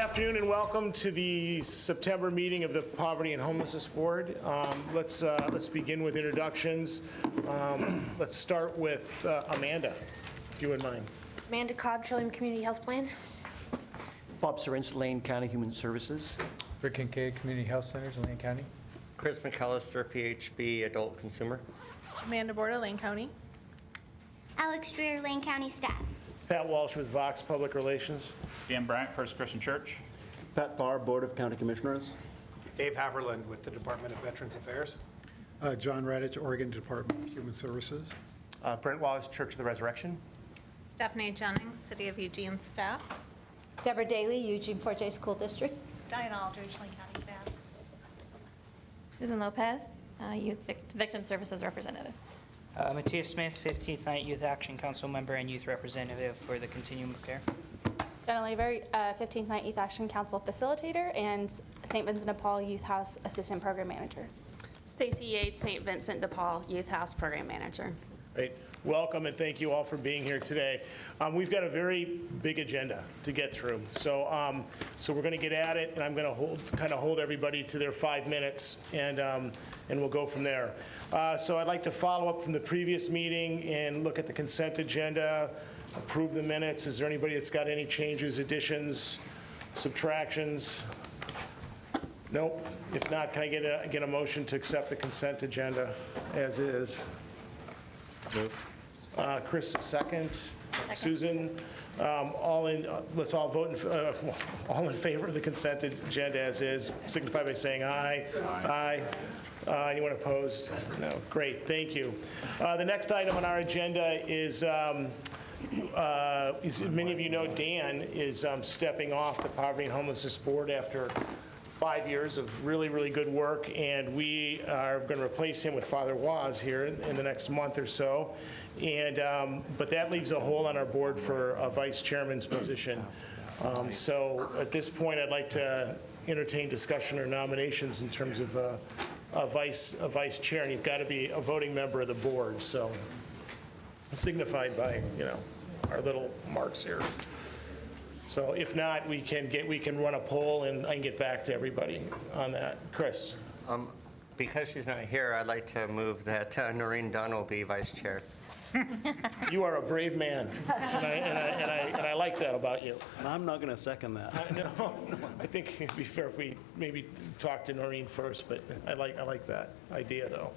afternoon and welcome to the September meeting of the Poverty and Homelessness Board. Let's begin with introductions. Let's start with Amanda, if you wouldn't mind. Amanda Cobb, Trillium Community Health Plan. Bob Sorensen, Lane County Human Services. Rick Kincaid, Community Health Centers, Lane County. Chris McAllister, PHB, Adult Consumer. Amanda Borda, Lane County. Alex Dreer, Lane County staff. Pat Walsh with Vox Public Relations. Dan Bryant, First Christian Church. Pat Barr, Board of County Commissioners. Dave Haverland with the Department of Veterans Affairs. John Radich, Oregon Department of Human Services. Brent Wallace, Church of the Resurrection. Stephanie Jennings, City of Eugene staff. Deborah Daly, Eugene Forte School District. Diane Aldridge, Lane County staff. Susan Lopez, Youth Victim Services Representative. Matthias Smith, 15th Night Youth Action Council member and youth representative for the Continuum of Care. Jenna Laver, 15th Night Youth Action Council facilitator and St. Vincent de Paul Youth House Assistant Program Manager. Stacy Yates, St. Vincent de Paul Youth House Program Manager. Great. Welcome and thank you all for being here today. We've got a very big agenda to get through. So we're going to get at it, and I'm going to hold everybody to their 5 minutes, and we'll go from there. So I'd like to follow up from the previous meeting and look at the consent agenda, approve the minutes. Is there anybody that's got any changes, additions, subtractions? Nope. If not, can I get a motion to accept the consent agenda as is? Chris, second. Susan, let's all vote all in favor of the consent agenda as is. Signify by saying aye. Aye. Anyone opposed? No. Great. Thank you. The next item on our agenda is, many of you know, Dan is stepping off the Poverty and Homelessness Board after 5 years of really, really good work, and we are going to replace him with Father Waz here in the next month or so. And but that leaves a hole on our board for a vice chairman's position. So at this point, I'd like to entertain discussion or nominations in terms of a vice chair, and you've got to be a voting member of the board. So signified by our little marks here. So if not, we can run a poll and I can get back to everybody on that. Chris. Because she's not here, I'd like to move that Noreen Dunn will be vice chair. You are a brave man, and I like that about you. And I'm not going to second that. No, I think it'd be fair if we maybe talk to Noreen first, but I like that idea though.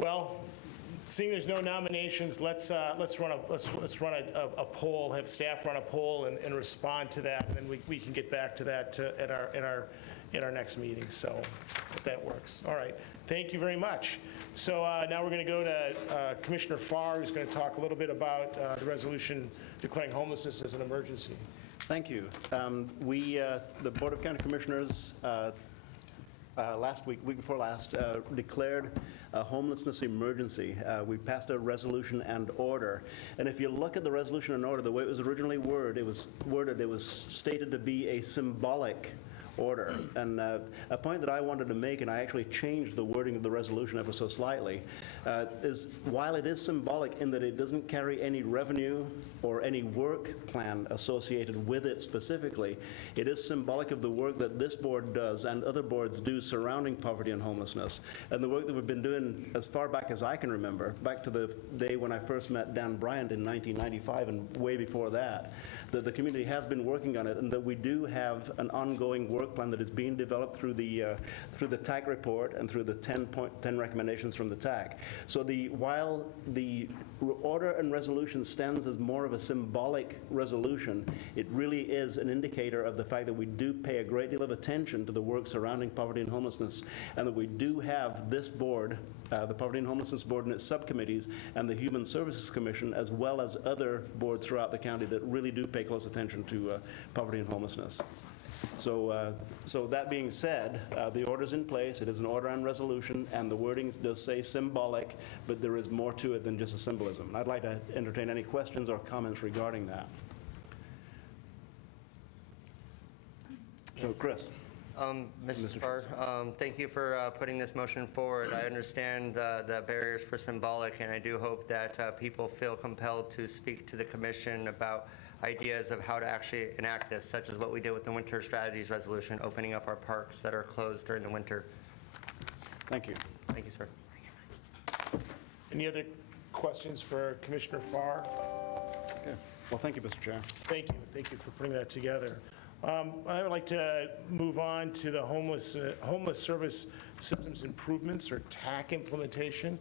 Well, seeing there's no nominations, let's run a poll. Have staff run a poll and respond to that, and then we can get back to that in our next meeting. So if that works. All right. Thank you very much. So now we're going to go to Commissioner Farr, who's going to talk a little bit about the resolution declaring homelessness as an emergency. Thank you. The Board of County Commissioners, week before last, declared a homelessness emergency. We passed a resolution and order. And if you look at the resolution and order, the way it was originally worded, it was stated to be a symbolic order. And a point that I wanted to make, and I actually changed the wording of the resolution ever so slightly, is while it is symbolic in that it doesn't carry any revenue or any work plan associated with it specifically, it is symbolic of the work that this board does and other boards do surrounding poverty and homelessness. And the work that we've been doing as far back as I can remember, back to the day when I first met Dan Bryant in 1995 and way before that the community has been working on it, and that we do have an ongoing work plan that is being developed through the TAC report and through the 10 recommendations from the TAC. So while the order and resolution stands as more of a symbolic resolution, it really is an indicator of the fact that we do pay a great deal of attention to the work surrounding poverty and homelessness, and that we do have this board, the Poverty and Homelessness Board and its subcommittees, and the Human Services Commission, as well as other boards throughout the county that really do pay close attention to poverty and homelessness. So that being said, the order's in place. It is an order and resolution, and the wording does say symbolic, but there is more to it than just a symbolism. And I'd like to entertain any questions or comments regarding that. So, Chris. Mr. Farr, thank you for putting this motion forward. I understand the barriers for symbolic, and I do hope that people feel compelled to speak to the commission about ideas of how to actually enact this, such as what we did with the winter strategies resolution, opening up our parks that are closed during the winter. Thank you. Thank you, sir. Any other questions for Commissioner Farr? Okay. Well, thank you, Mr. Chair. Thank you. Thank you for putting that together. I would like to move on to the homeless service systems improvements, or TAC implementation.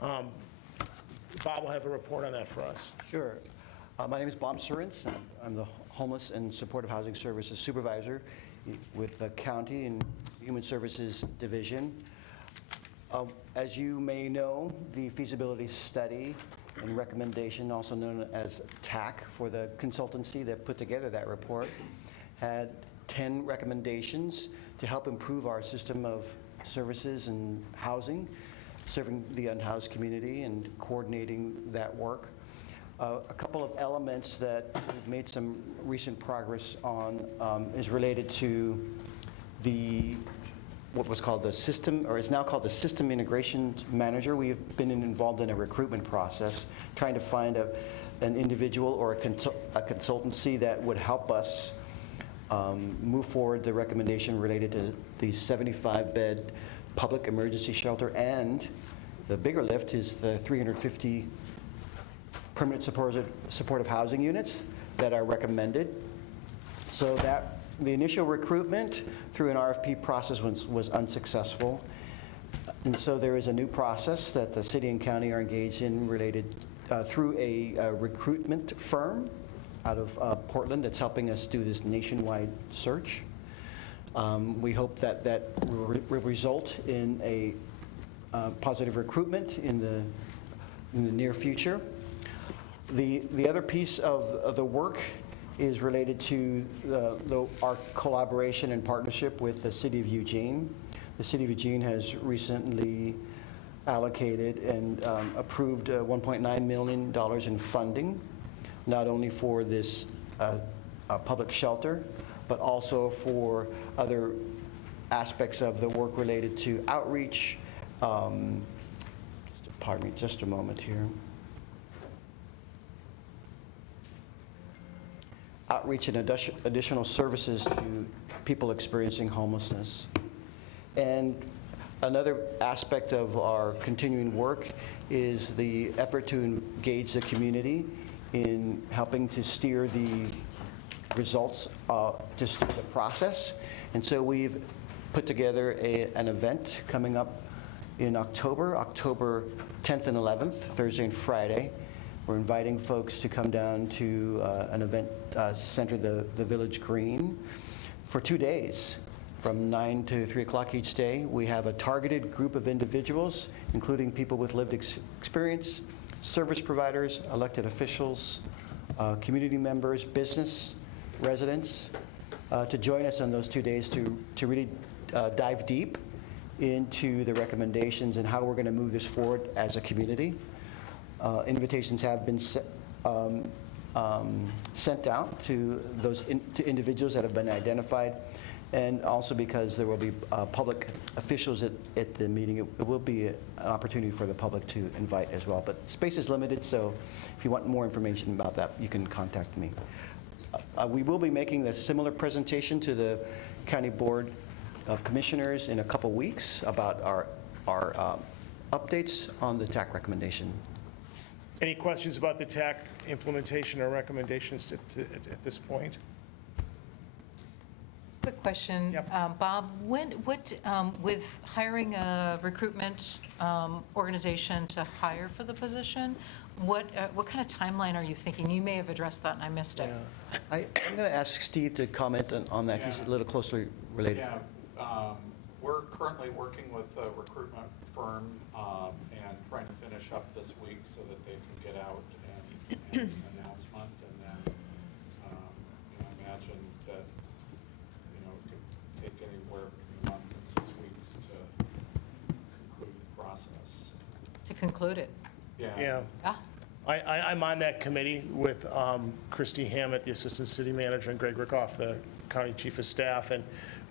Bob will have a report on that for us. Sure. My name is Bob Surance. I'm the Homeless and Supportive Housing Services Supervisor with the County and Human Services Division. As you may know, the feasibility study and recommendation, also known as TAC for the consultancy that put together that report, had 10 recommendations to help improve our system of services and housing, serving the unhoused community and coordinating that work. A couple of elements that we've made some recent progress on is related to what was called the system, or is now called the System Integration Manager. We have been involved in a recruitment process, trying to find an individual or a consultancy that would help us move forward the recommendation related to the 75-bed public emergency shelter, and the bigger lift is the 350 permanent supportive housing units that are recommended. So that the initial recruitment through an RFP process was unsuccessful. And so there is a new process that the city and county are engaged in related through a recruitment firm out of Portland that's helping us do this nationwide search. We hope that will result in a positive recruitment in the near future. The other piece of the work is related to our collaboration and partnership with the City of Eugene. The City of Eugene has recently allocated and approved $1.9 million in funding, not only for this public shelter, but also for other aspects of the work related to outreach. Pardon me, just a moment here. Outreach and additional services to people experiencing homelessness. And another aspect of our continuing work is the effort to engage the community in helping to steer the results, to steer the process. And so we've put together an event coming up in October 10th and 11th, Thursday and Friday. We're inviting folks to come down to an event center, the Village Green, for 2 days, from 9 to 3 o'clock each day. We have a targeted group of individuals, including people with lived experience, service providers, elected officials, community members, business residents, to join us on those 2 days to really dive deep into the recommendations and how we're going to move this forward as a community. Invitations have been sent out to those to individuals that have been identified, and also because there will be public officials at the meeting, it will be an opportunity for the public to invite as well. But space is limited, so if you want more information about that, you can contact me. We will be making a similar presentation to the County Board of Commissioners in a couple weeks about our updates on the TAC recommendation. Any questions about the TAC implementation or recommendations at this point? Quick question. Yep. Bob, with hiring a recruitment organization to hire for the position, what kind of timeline are you thinking? You may have addressed that and I missed it. Yeah. I'm going to ask Steve to comment on that. He's a little closely related. Yeah. We're currently working with a recruitment firm and trying to finish up this week so that they can get out and an announcement, and then I imagine that it could take anywhere between a month and 6 weeks to conclude the process. To conclude it? Yeah. Ah. I'm on that committee with Christy Hammett, the Assistant City Manager, and Greg Rickoff, the County Chief of Staff, and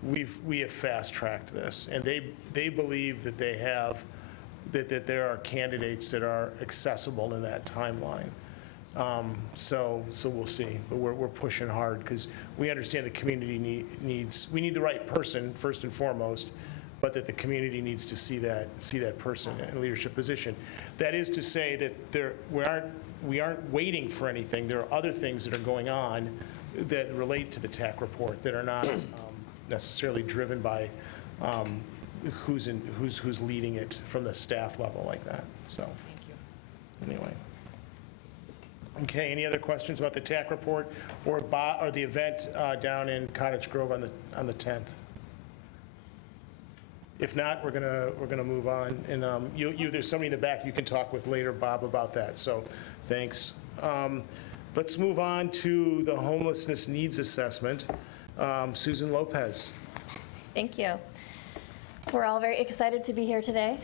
we have fast-tracked this, and they believe that they have that there are candidates that are accessible in that timeline. So we'll see, but we're pushing hard because we understand the community needs, we need the right person first and foremost, but that the community needs to see that person in a leadership position. That is to say that we aren't waiting for anything. There are other things that are going on that relate to the TAC report that are not necessarily driven by who's leading it from the staff level like that. So, anyway. Okay, any other questions about the TAC report or the event down in Cottage Grove on the 10th? If not, we're gonna move on, and there's somebody in the back you can talk with later, Bob, about that. So, thanks. Let's move on to the homelessness needs assessment. Susan Lopez. Thank you. We're all very excited to be here today,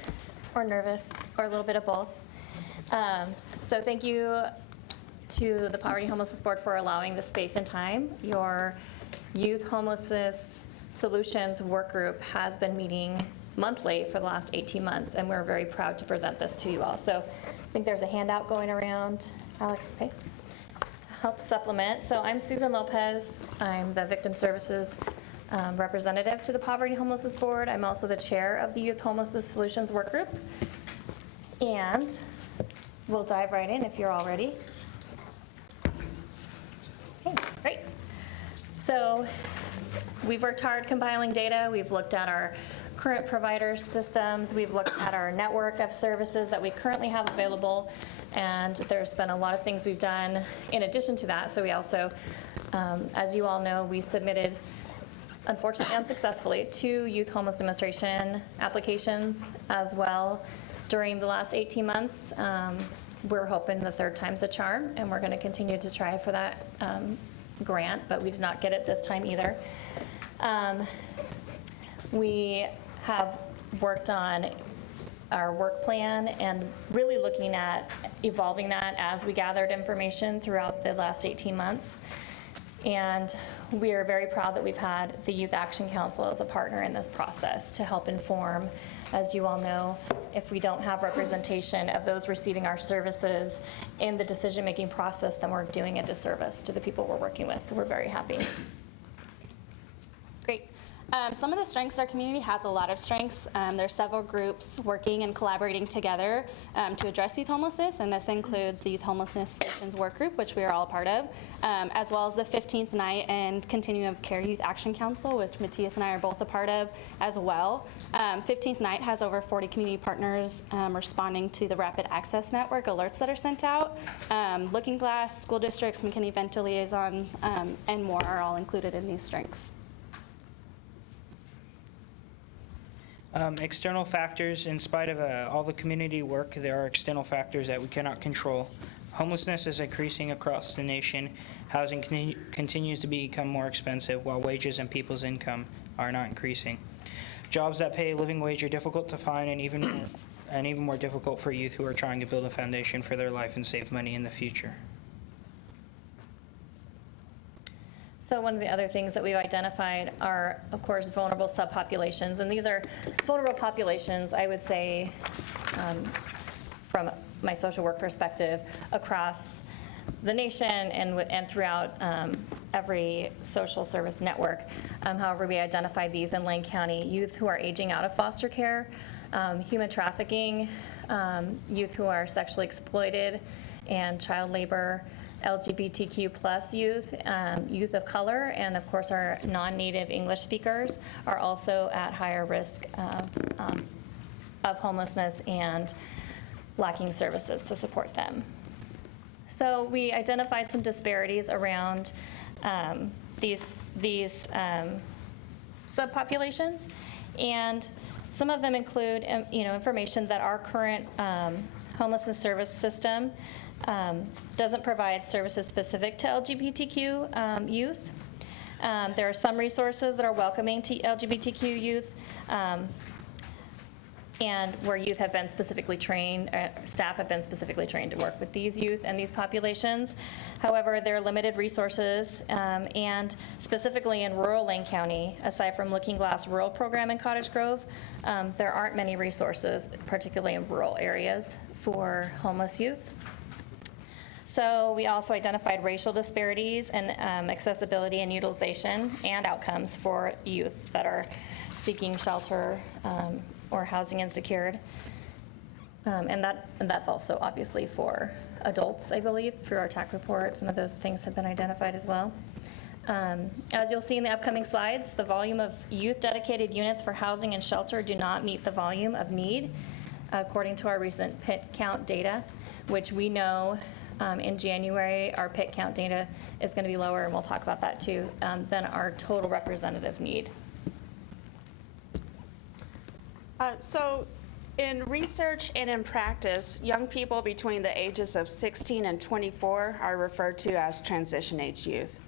or nervous, or a little bit of both. So thank you to the Poverty and Homelessness Board for allowing the space and time. Your Youth Homelessness Solutions Work Group has been meeting monthly for the last 18 months, and we're very proud to present this to you all. So I think there's a handout going around. Alex, okay? To help supplement. So I'm Susan Lopez. I'm the Victim Services representative to the Poverty and Homelessness Board. I'm also the chair of the Youth Homelessness Solutions Work Group. And we'll dive right in if you're all ready. Okay, great. So we've worked hard compiling data. We've looked at our current provider systems. We've looked at our network of services that we currently have available. And there's been a lot of things we've done in addition to that. So we also, as you all know, we submitted, unfortunately unsuccessfully, 2 youth homeless demonstration applications as well during the last 18 months. We're hoping the third time's a charm, and we're going to continue to try for that grant, but we did not get it this time either. We have worked on our work plan and really looking at evolving that as we gathered information throughout the last 18 months. And we are very proud that we've had the Youth Action Council as a partner in this process to help inform. As you all know, if we don't have representation of those receiving our services in the decision-making process, then we're doing a disservice to the people we're working with. So we're very happy. Great. Some of the strengths, our community has a lot of strengths. There's several groups working and collaborating together to address youth homelessness, and this includes the Youth Homelessness Solutions Work Group, which we are all a part of, as well as the 15th Night and Continuum of Care Youth Action Council, which Matthias and I are both a part of as well. 15th Night has over 40 community partners responding to the Rapid Access Network alerts that are sent out. Looking Glass, school districts, McKinney Vento Liaisons, and more are all included in these strengths. External factors. In spite of all the community work, there are external factors that we cannot control. Homelessness is increasing across the nation. Housing continues to become more expensive, while wages and people's income are not increasing. Jobs that pay a living wage are difficult to find, and even more difficult for youth who are trying to build a foundation for their life and save money in the future. So one of the other things that we've identified are, of course, vulnerable subpopulations. And these are vulnerable populations, I would say, from my social work perspective, across the nation and throughout every social service network. However, we identified these in Lane County: youth who are aging out of foster care, human trafficking, youth who are sexually exploited, and child labor, LGBTQ plus youth, youth of color, and of course our non-native English speakers are also at higher risk of homelessness and lacking services to support them. So we identified some disparities around these subpopulations, and some of them include information that our current homelessness service system doesn't provide services specific to LGBTQ youth. There are some resources that are welcoming to LGBTQ youth, and where youth have been specifically trained, staff have been specifically trained to work with these youth and these populations. However, there are limited resources, and specifically in rural Lane County, aside from Looking Glass Rural Program in Cottage Grove, there aren't many resources, particularly in rural areas, for homeless youth. So we also identified racial disparities in accessibility and utilization and outcomes for youth that are seeking shelter or housing insecure. And that's also obviously for adults, I believe, through our TAC report. Some of those things have been identified as well. As you'll see in the upcoming slides, the volume of youth-dedicated units for housing and shelter do not meet the volume of need, according to our recent PIT count data, which we know in January, our PIT count data is going to be lower, and we'll talk about that too, than our total representative need. So in research and in practice, young people between the ages of 16 and 24 are referred to as transition age youth.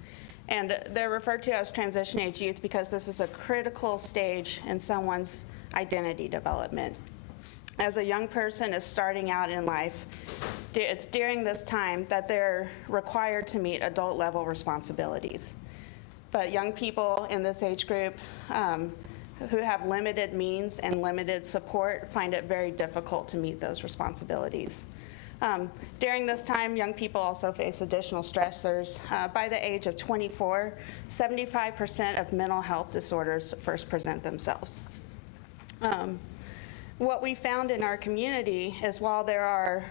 And they're referred to as transition age youth because this is a critical stage in someone's identity development. As a young person is starting out in life, it's during this time that they're required to meet adult level responsibilities. But young people in this age group who have limited means and limited support find it very difficult to meet those responsibilities. During this time, young people also face additional stressors. By the age of 24, 75% of mental health disorders first present themselves. What we found in our community is while there are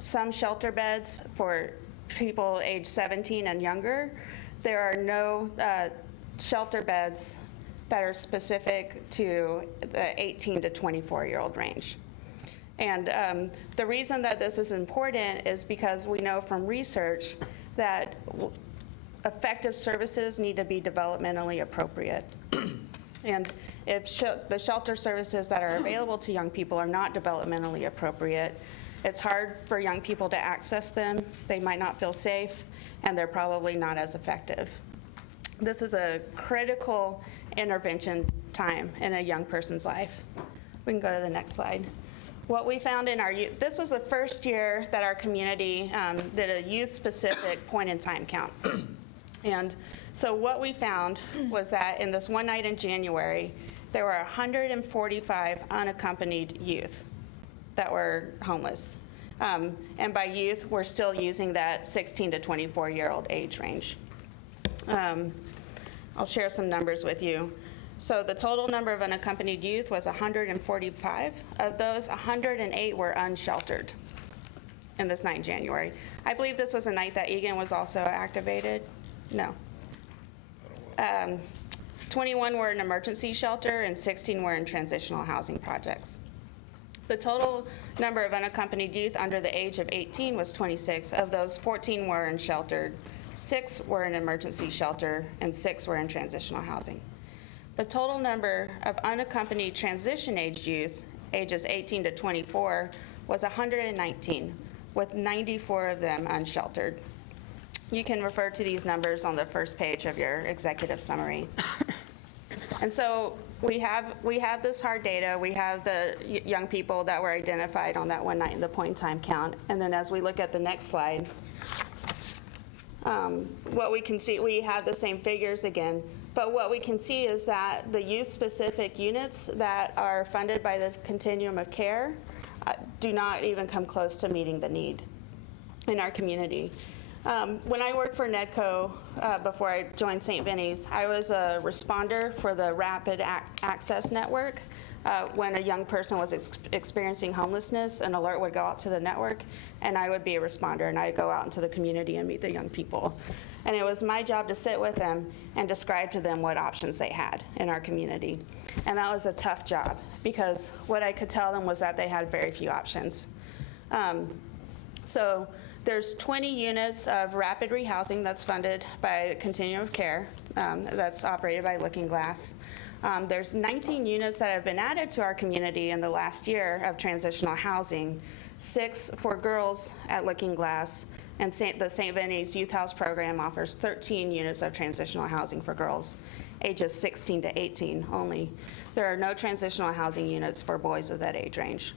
some shelter beds for people age 17 and younger, there are no shelter beds that are specific to the 18 to 24-year-old range. And the reason that this is important is because we know from research that effective services need to be developmentally appropriate. And if the shelter services that are available to young people are not developmentally appropriate, it's hard for young people to access them, they might not feel safe, and they're probably not as effective. This is a critical intervention time in a young person's life. We can go to the next slide. What we found in our youth, this was the first year that our community did a youth-specific point-in-time count. And so what we found was that in this one night in January, there were 145 unaccompanied youth that were homeless. And by youth, we're still using that 16 to 24-year-old age range. I'll share some numbers with you. So the total number of unaccompanied youth was 145. Of those, 108 were unsheltered in this night in January. I believe this was a night that Egan was also activated. No. 21 were in emergency shelter and 16 were in transitional housing projects. The total number of unaccompanied youth under the age of 18 was 26. Of those, 14 were in sheltered, 6 were in emergency shelter, and 6 were in transitional housing. The total number of unaccompanied transition-age youth, ages 18 to 24, was 119, with 94 of them unsheltered. You can refer to these numbers on the first page of your executive summary. And so we have this hard data. We have the young people that were identified on that one night in the point-in-time count. And then as we look at the next slide, what we can see, we have the same figures again. But what we can see is that the youth-specific units that are funded by the continuum of care do not even come close to meeting the need in our community. When I worked for NEDCO before I joined St. Vinny's, I was a responder for the Rapid Access Network. When a young person was experiencing homelessness, an alert would go out to the network, and I would be a responder, and I'd go out into the community and meet the young people. And it was my job to sit with them and describe to them what options they had in our community. And that was a tough job, because what I could tell them was that they had very few options. So there's 20 units of rapid rehousing that's funded by Continuum of Care, that's operated by Looking Glass. There's 19 units that have been added to our community in the last year of transitional housing, 6 for girls at Looking Glass, and the St. Vinny's Youth House program offers 13 units of transitional housing for girls, ages 16 to 18 only. There are no transitional housing units for boys of that age range.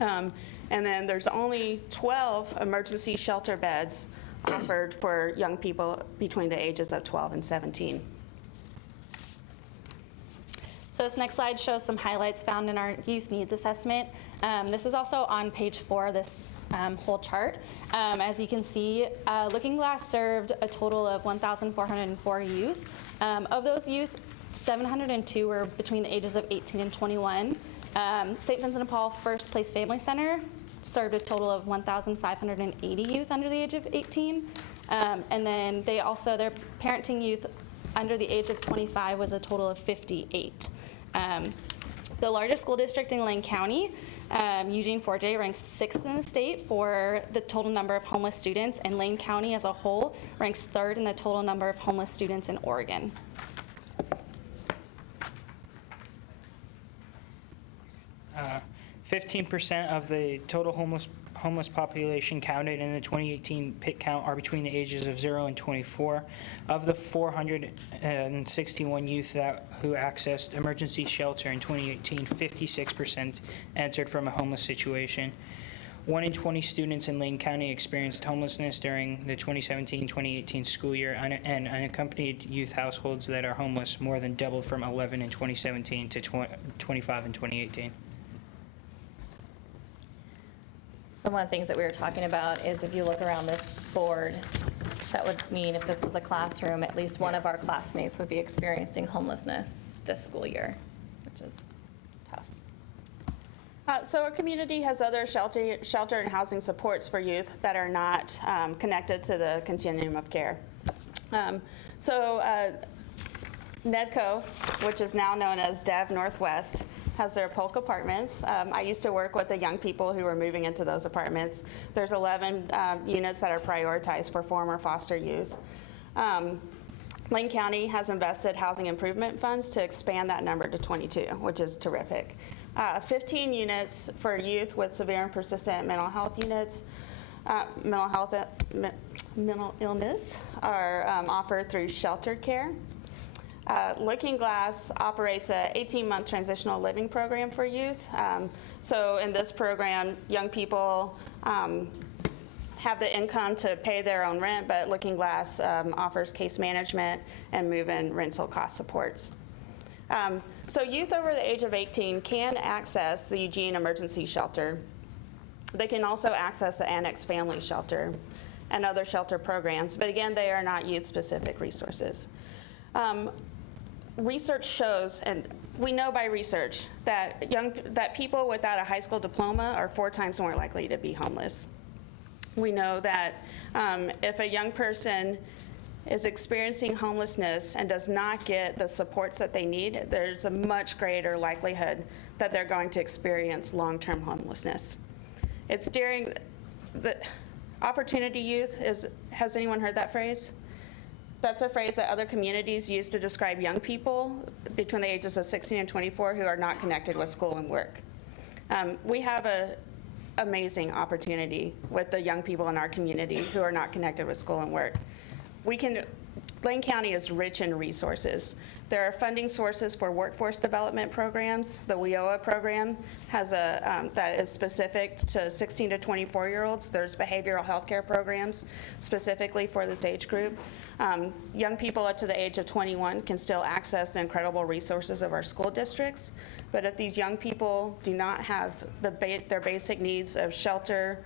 And then there's only 12 emergency shelter beds offered for young people between the ages of 12 and 17. So this next slide shows some highlights found in our youth needs assessment. This is also on page 4 of this whole chart. As you can see, Looking Glass served a total of 1,404 youth. Of those youth, 702 were between the ages of 18 and 21. St. Vincent de Paul First Place Family Center served a total of 1,580 youth under the age of 18. And then their parenting youth under the age of 25 was a total of 58. The largest school district in Lane County, Eugene 4J, ranks 6th in the state for the total number of homeless students, and Lane County as a whole ranks 3rd in the total number of homeless students in Oregon. Uh, 15% of the total homeless population counted in the 2018 PIT count are between the ages of 0 and 24. Of the 461 youth who accessed emergency shelter in 2018, 56% entered from a homeless situation. 1 in 20 students in Lane County experienced homelessness during the 2017-2018 school year, and unaccompanied youth households that are homeless more than doubled from 11 in 2017 to 25 in 2018. So one of the things that we were talking about is if you look around this board, that would mean if this was a classroom, at least one of our classmates would be experiencing homelessness this school year, which is tough. So our community has other shelter and housing supports for youth that are not connected to the continuum of care. NEDCO, which is now known as Dev Northwest, has their Polk apartments. I used to work with the young people who were moving into those apartments. There's 11 units that are prioritized for former foster youth. Lane County has invested housing improvement funds to expand that number to 22, which is terrific. 15 units for youth with severe and persistent mental health mental illness are offered through shelter care. Looking Glass operates a 18-month transitional living program for youth. So in this program, young people have the income to pay their own rent, but Looking Glass offers case management and move-in rental cost supports. So youth over the age of 18 can access the Eugene Emergency Shelter. They can also access the Annex Family Shelter and other shelter programs, but again, they are not youth-specific resources. Research shows, and we know by research, that people without a high school diploma are 4 times more likely to be homeless. We know that if a young person is experiencing homelessness and does not get the supports that they need, there's a much greater likelihood that they're going to experience long-term homelessness. It's during the opportunity youth has anyone heard that phrase? That's a phrase that other communities use to describe young people between the ages of 16 and 24 who are not connected with school and work. We have an amazing opportunity with the young people in our community who are not connected with school and work. Lane County is rich in resources. There are funding sources for workforce development programs. The WIOA program has that is specific to 16 to 24-year-olds. There's behavioral health care programs specifically for this age group. Young people up to the age of 21 can still access the incredible resources of our school districts, but if these young people do not have their basic needs of shelter,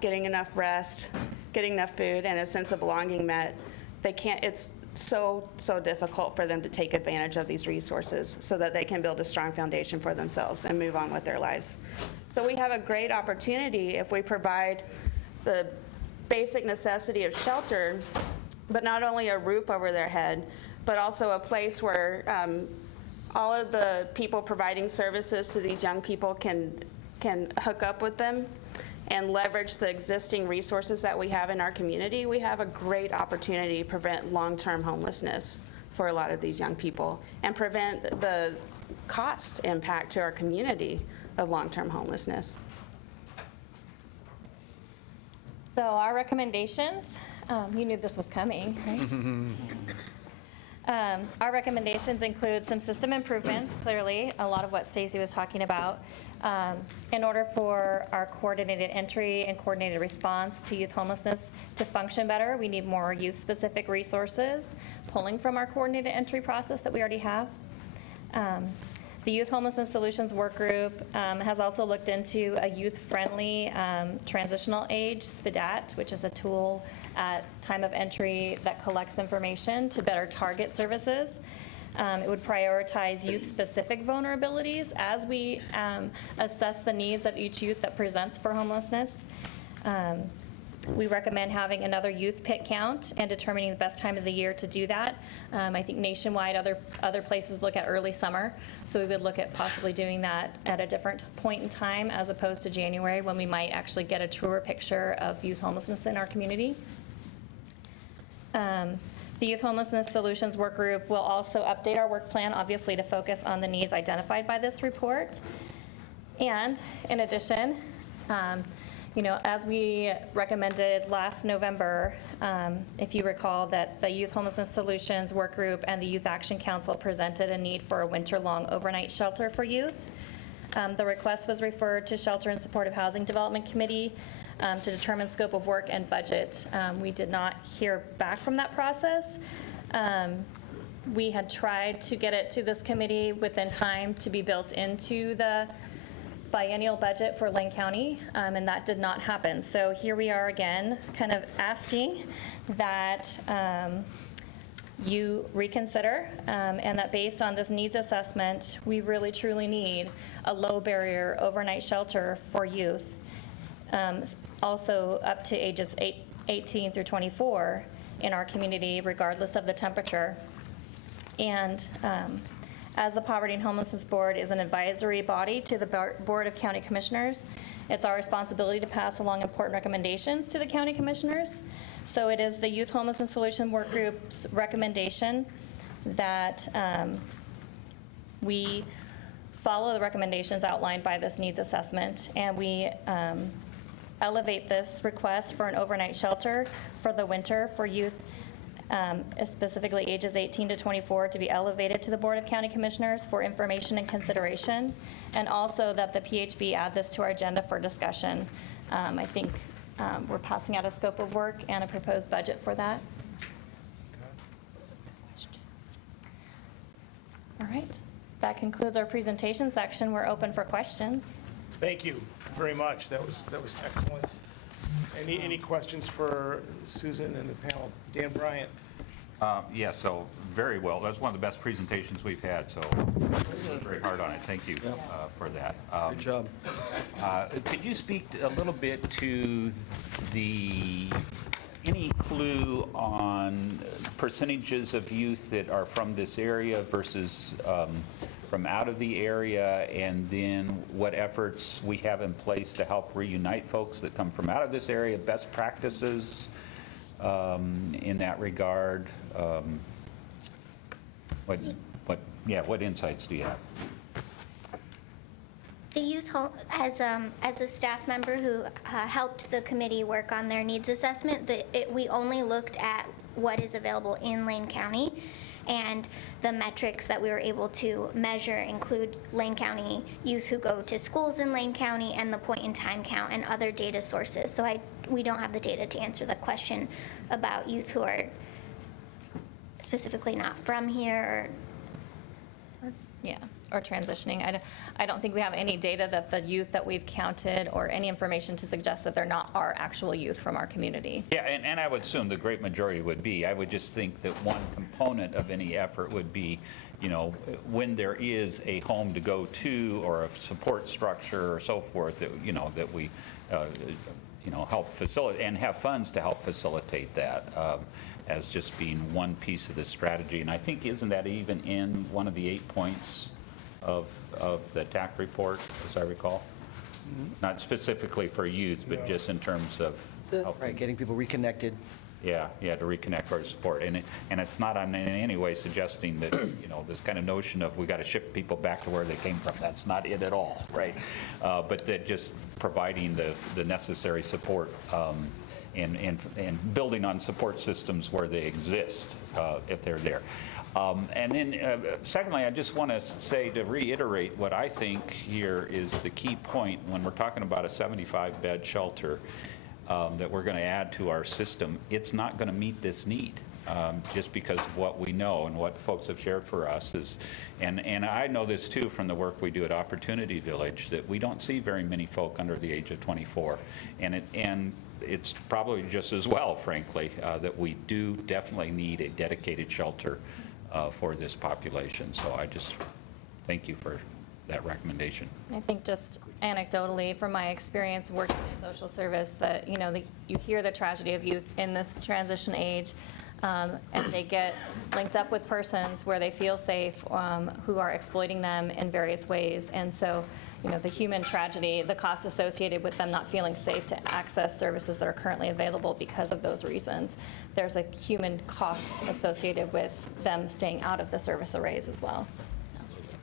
getting enough rest, getting enough food, and a sense of belonging met, they can't. It's so difficult for them to take advantage of these resources so that they can build a strong foundation for themselves and move on with their lives. So we have a great opportunity if we provide the basic necessity of shelter, but not only a roof over their head, but also a place where all of the people providing services to these young people can hook up with them and leverage the existing resources that we have in our community. We have a great opportunity to prevent long-term homelessness for a lot of these young people and prevent the cost impact to our community of long-term homelessness. So our recommendations, you knew this was coming, right? Our recommendations include some system improvements, clearly, a lot of what Stacy was talking about. In order for our coordinated entry and coordinated response to youth homelessness to function better, we need more youth-specific resources, pulling from our coordinated entry process that we already have. The Youth Homelessness Solutions Work Group has also looked into a youth-friendly transitional age SPDAT, which is a tool at time of entry that collects information to better target services. It would prioritize youth-specific vulnerabilities as we assess the needs of each youth that presents for homelessness. We recommend having another youth pit count and determining the best time of the year to do that. I think nationwide, other places look at early summer, so we would look at possibly doing that at a different point in time as opposed to January, when we might actually get a truer picture of youth homelessness in our community. The Youth Homelessness Solutions Work Group will also update our work plan, obviously, to focus on the needs identified by this report. And in addition, as we recommended last November, if you recall, that the Youth Homelessness Solutions Work Group and the Youth Action Council presented a need for a winter-long overnight shelter for youth. The request was referred to Shelter and Supportive Housing Development Committee to determine scope of work and budget. We did not hear back from that process. We had tried to get it to this committee within time to be built into the biennial budget for Lane County, and that did not happen. So here we are again, kind of asking that you reconsider, and that based on this needs assessment, we really truly need a low barrier overnight shelter for youth, also up to ages 18 through 24 in our community, regardless of the temperature. And as the Poverty and Homelessness Board is an advisory body to the Board of County Commissioners, it's our responsibility to pass along important recommendations to the county commissioners. So it is the Youth Homelessness Solution Work Group's recommendation that we follow the recommendations outlined by this needs assessment, and we elevate this request for an overnight shelter for the winter for youth, specifically ages 18 to 24, to be elevated to the Board of County Commissioners for information and consideration, and also that the PHB add this to our agenda for discussion. I think we're passing out a scope of work and a proposed budget for that. All right, that concludes our presentation section. We're open for questions. Thank you very much. That was excellent. Any questions for Susan and the panel? Dan Bryant. Yeah, so very well. That's one of the best presentations we've had, so very hard on it. Thank you for that. Good job. Could you speak a little bit to any clue on percentages of youth that are from this area versus from out of the area, and then what efforts we have in place to help reunite folks that come from out of this area, best practices in that regard? What insights do you have? The youth home, as a staff member who helped the committee work on their needs assessment, we only looked at what is available in Lane County, and the metrics that we were able to measure include Lane County youth who go to schools in Lane County and the point in time count and other data sources. So we don't have the data to answer the question about youth who are specifically not from here or transitioning. I don't think we have any data that the youth that we've counted or any information to suggest that they're not our actual youth from our community. Yeah, and I would assume the great majority would be. I would just think that one component of any effort would be, when there is a home to go to or a support structure or so forth, that we help facilitate and have funds to help facilitate that as just being one piece of the strategy. And I think, isn't that even in one of the 8 points of the TAC report, as I recall? Not specifically for youth, but just in terms of helping. Right, getting people reconnected. Yeah, to reconnect or support. And it's not in any way suggesting that, this kind of notion of we got to ship people back to where they came from. That's not it at all, right? But that just providing the necessary support and building on support systems where they exist, if they're there. And then secondly, I just want to say, to reiterate what I think here is the key point when we're talking about a 75-bed shelter that we're going to add to our system. It's not going to meet this need. just because of what we know and what folks have shared for us is, and I know this too from the work we do at Opportunity Village, that we don't see very many folk under the age of 24. And it's probably just as well, frankly, that we do definitely need a dedicated shelter for this population. So I just thank you for that recommendation. I think just anecdotally from my experience working in social service that, you hear the tragedy of youth in this transition age, and they get linked up with persons where they feel safe, who are exploiting them in various ways. And so, the human tragedy, the cost associated with them not feeling safe to access services that are currently available because of those reasons. There's a human cost associated with them staying out of the service arrays as well.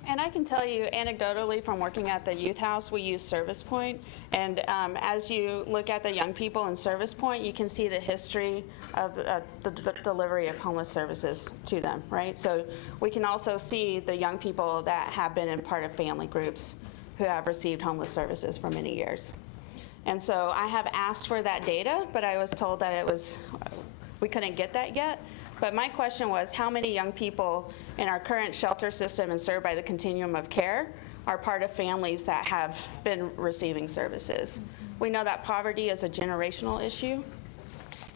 And I can tell you anecdotally from working at the youth house, we use Service Point. And as you look at the young people in Service Point, you can see the history of the delivery of homeless services to them, right? So we can also see the young people that have been in part of family groups who have received homeless services for many years. And so I have asked for that data, but I was told that we couldn't get that yet. But my question was, how many young people in our current shelter system and served by the continuum of care are part of families that have been receiving services? We know that poverty is a generational issue.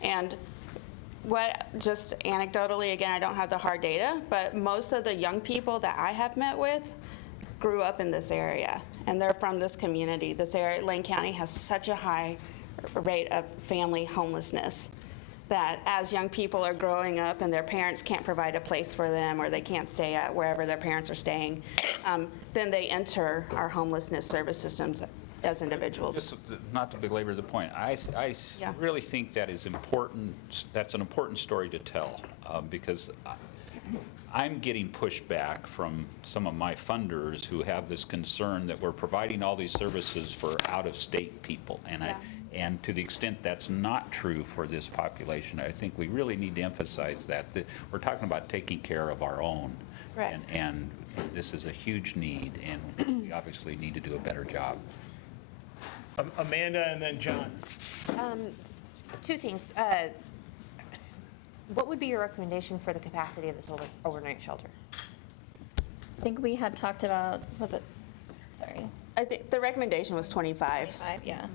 And just anecdotally, again, I don't have the hard data, but most of the young people that I have met with grew up in this area, and they're from this community. This area, Lane County, has such a high rate of family homelessness that as young people are growing up and their parents can't provide a place for them, or they can't stay at wherever their parents are staying, then they enter our homelessness service systems as individuals. Just not to belabor the point, I really think that is important. That's an important story to tell, because I'm getting pushback from some of my funders who have this concern that we're providing all these services for out-of-state people. And to the extent that's not true for this population, I think we really need to emphasize that we're talking about taking care of our own. Right. And this is a huge need, and we obviously need to do a better job. Amanda and then John. Two things. What would be your recommendation for the capacity of this overnight shelter? I think we had talked about, I think the recommendation was 25. 25, yeah.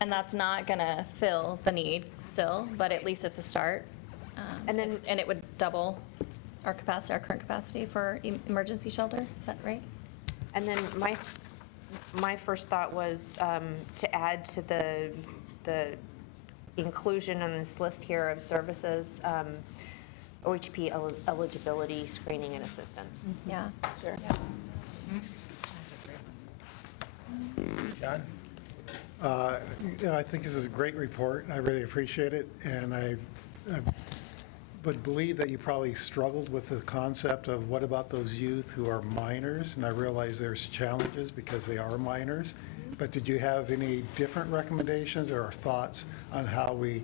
And that's not going to fill the need still, but at least it's a start. And it would double our capacity, our current capacity for emergency shelter. Is that right? And then my first thought was to add to the inclusion on this list here of services, OHP eligibility, screening, and assistance. Yeah, sure. John? I think this is a great report. I really appreciate it. And I would believe that you probably struggled with the concept of what about those youth who are minors? And I realize there's challenges because they are minors. But did you have any different recommendations or thoughts on how we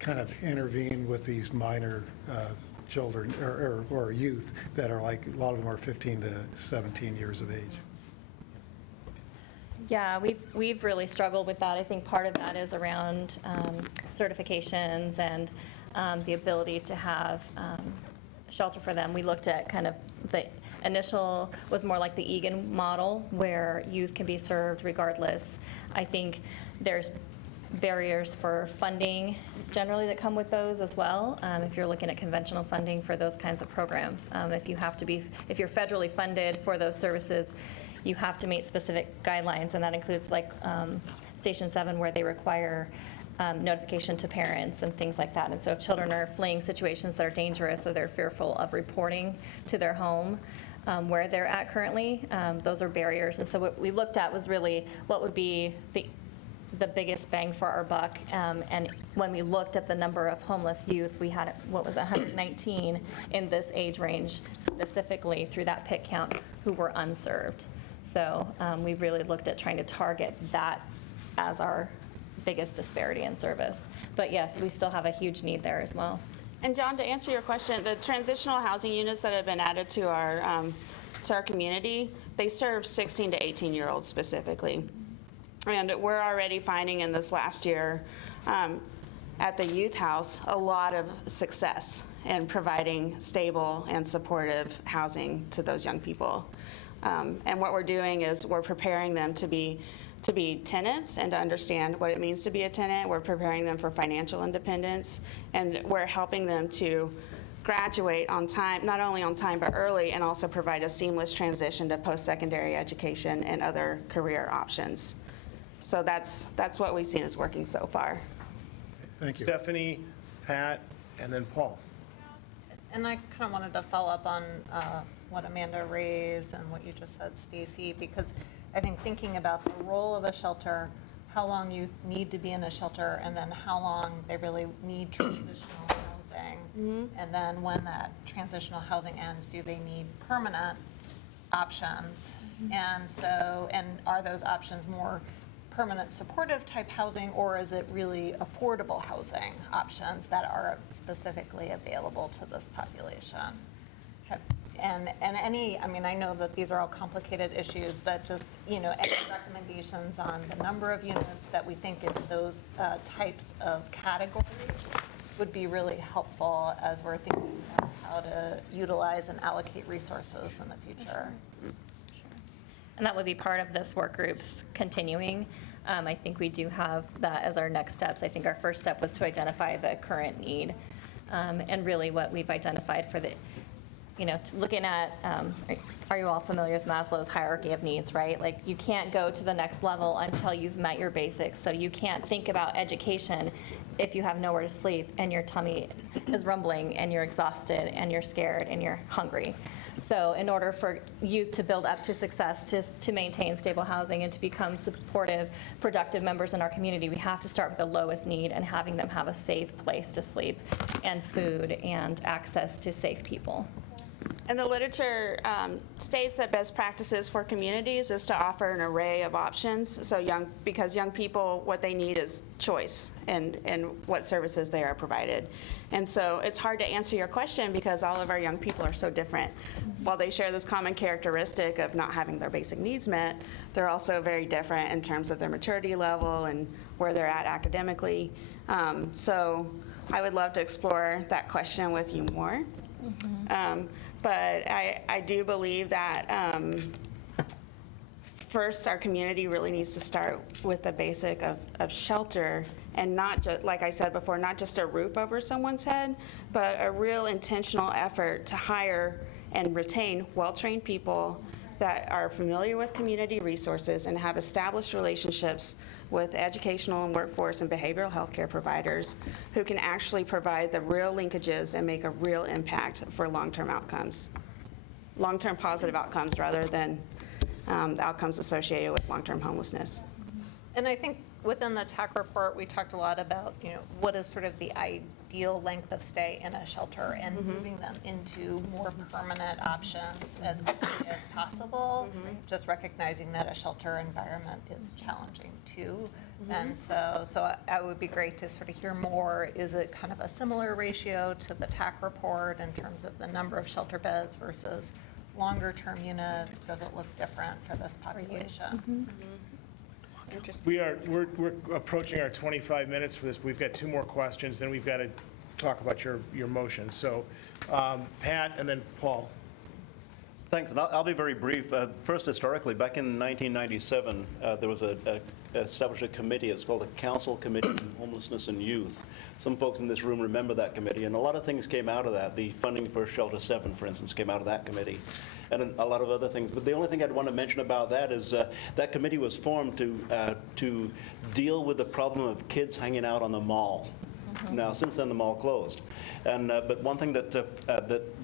kind of intervene with these minor children or youth that are like, a lot of them are 15 to 17 years of age? Yeah, we've really struggled with that. I think part of that is around certifications and the ability to have shelter for them. We looked at kind of the initial was more like the Egan model where youth can be served regardless. I think there's barriers for funding generally that come with those as well. If you're looking at conventional funding for those kinds of programs, if you're federally funded for those services, you have to meet specific guidelines, and that includes like Station 7 where they require notification to parents and things like that. And so if children are fleeing situations that are dangerous or they're fearful of reporting to their home where they're at currently, those are barriers. And so what we looked at was really what would be the biggest bang for our buck. And when we looked at the number of homeless youth, we had, 119 in this age range specifically through that PIC count who were unserved. So we really looked at trying to target that as our biggest disparity in service. But yes, we still have a huge need there as well. And John, to answer your question, the transitional housing units that have been added to our community, they serve 16 to 18-year-olds specifically. And we're already finding in this last year at the youth house a lot of success in providing stable and supportive housing to those young people. And what we're doing is we're preparing them to be tenants and to understand what it means to be a tenant. We're preparing them for financial independence, and we're helping them to graduate on time, not only on time, but early, and also provide a seamless transition to post-secondary education and other career options. So that's what we've seen is working so far. Thank you. Stephanie, Pat, and then Paul. And I kind of wanted to follow up on what Amanda raised and what you just said, Stacy, because I think thinking about the role of a shelter, how long you need to be in a shelter, and then how long they really need transitional housing. And then when that transitional housing ends, do they need permanent options? And so, and are those options more permanent supportive type housing, or is it really affordable housing options that are specifically available to this population? And any, I mean, I know that these are all complicated issues, but just, you know, any recommendations on the number of units that we think in those types of categories would be really helpful as we're thinking about how to utilize and allocate resources in the future. And that would be part of this work group's continuing. I think we do have that as our next steps. I think our first step was to identify the current need, and really what we've identified for the, you know, looking at, are you all familiar with Maslow's hierarchy of needs, right? Like, you can't go to the next level until you've met your basics. So you can't think about education if you have nowhere to sleep and your tummy is rumbling and you're exhausted and you're scared and you're hungry. So in order for youth to build up to success, to maintain stable housing and to become supportive, productive members in our community, we have to start with the lowest need and having them have a safe place to sleep and food and access to safe people. And the literature states that best practices for communities is to offer an array of options. So because young people, what they need is choice and what services they are provided. And so it's hard to answer your question because all of our young people are so different. While they share this common characteristic of not having their basic needs met, they're also very different in terms of their maturity level and where they're at academically. So I would love to explore that question with you more. But I do believe that first, our community really needs to start with the basic of shelter, and not just, like I said before, not just a roof over someone's head, but a real intentional effort to hire and retain well-trained people that are familiar with community resources and have established relationships with educational and workforce and behavioral health care providers who can actually provide the real linkages and make a real impact for long-term outcomes, long-term positive outcomes rather than the outcomes associated with long-term homelessness. And I think within the TAC report, we talked a lot about, you know, what is sort of the ideal length of stay in a shelter and moving them into more permanent options as quickly as possible, just recognizing that a shelter environment is challenging too. And so it would be great to sort of hear more. Is it kind of a similar ratio to the TAC report in terms of the number of shelter beds versus longer-term units? Does it look different for this population? We're approaching our 25 minutes for this. We've got 2 more questions, then we've got to talk about your motion. So Pat and then Paul. Thanks, and I'll be very brief. First, historically, back in 1997, there was established a committee. It's called the Council Committee on Homelessness and Youth. Some folks in this room remember that committee, and a lot of things came out of that. The funding for Shelter 7, for instance, came out of that committee, and a lot of other things. But the only thing I'd want to mention about that is that committee was formed to deal with the problem of kids hanging out on the mall. Now, since then, the mall closed. And but one thing that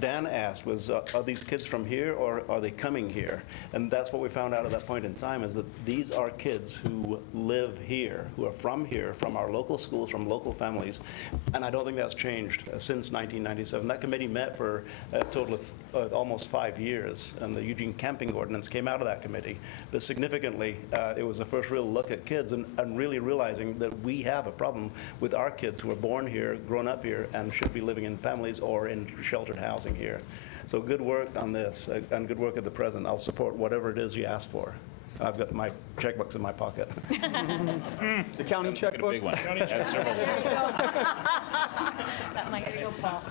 Dan asked was, are these kids from here or are they coming here? And that's what we found out at that point in time, is that these are kids who live here, who are from here, from our local schools, from local families. And I don't think that's changed since 1997. That committee met for a total of almost 5 years, and the Eugene Camping Ordinance came out of that committee. But significantly, it was the first real look at kids and really realizing that we have a problem with our kids who are born here, grown up here, and should be living in families or in sheltered housing here. So good work on this, and good work at the present. I'll support whatever it is you ask for. I've got my checkbooks in my pocket. The county checkbook? Big one.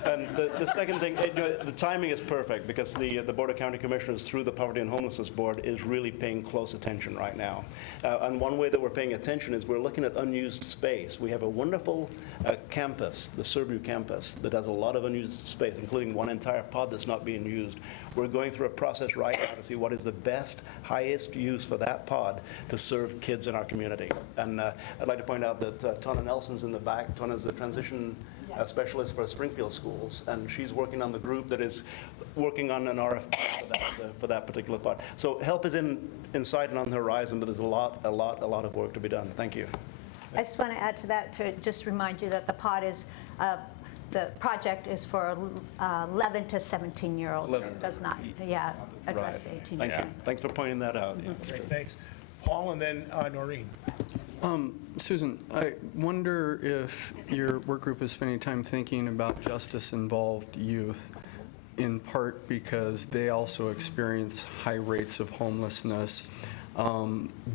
And the second thing, the timing is perfect because the Board of County Commissioners through the Poverty and Homelessness Board is really paying close attention right now. And one way that we're paying attention is we're looking at unused space. We have a wonderful campus, the Surview campus, that has a lot of unused space, including one entire pod that's not being used. We're going through a process right now to see what is the best, highest use for that pod to serve kids in our community. And I'd like to point out that Tonna Nelson's in the back. Tonna's the transition specialist for Springfield schools, and she's working on the group that is working on an RFP for that particular pod. So help is in sight and on the horizon, but there's a lot of work to be done. Thank you. I just want to add to that to just remind you that the pod is, the project is for 11 to 17-year-olds. It does not, address the 18 year. Thanks for pointing that out. Great, thanks. Paul and then Noreen. Susan, I wonder if your work group is spending time thinking about justice-involved youth, in part because they also experience high rates of homelessness.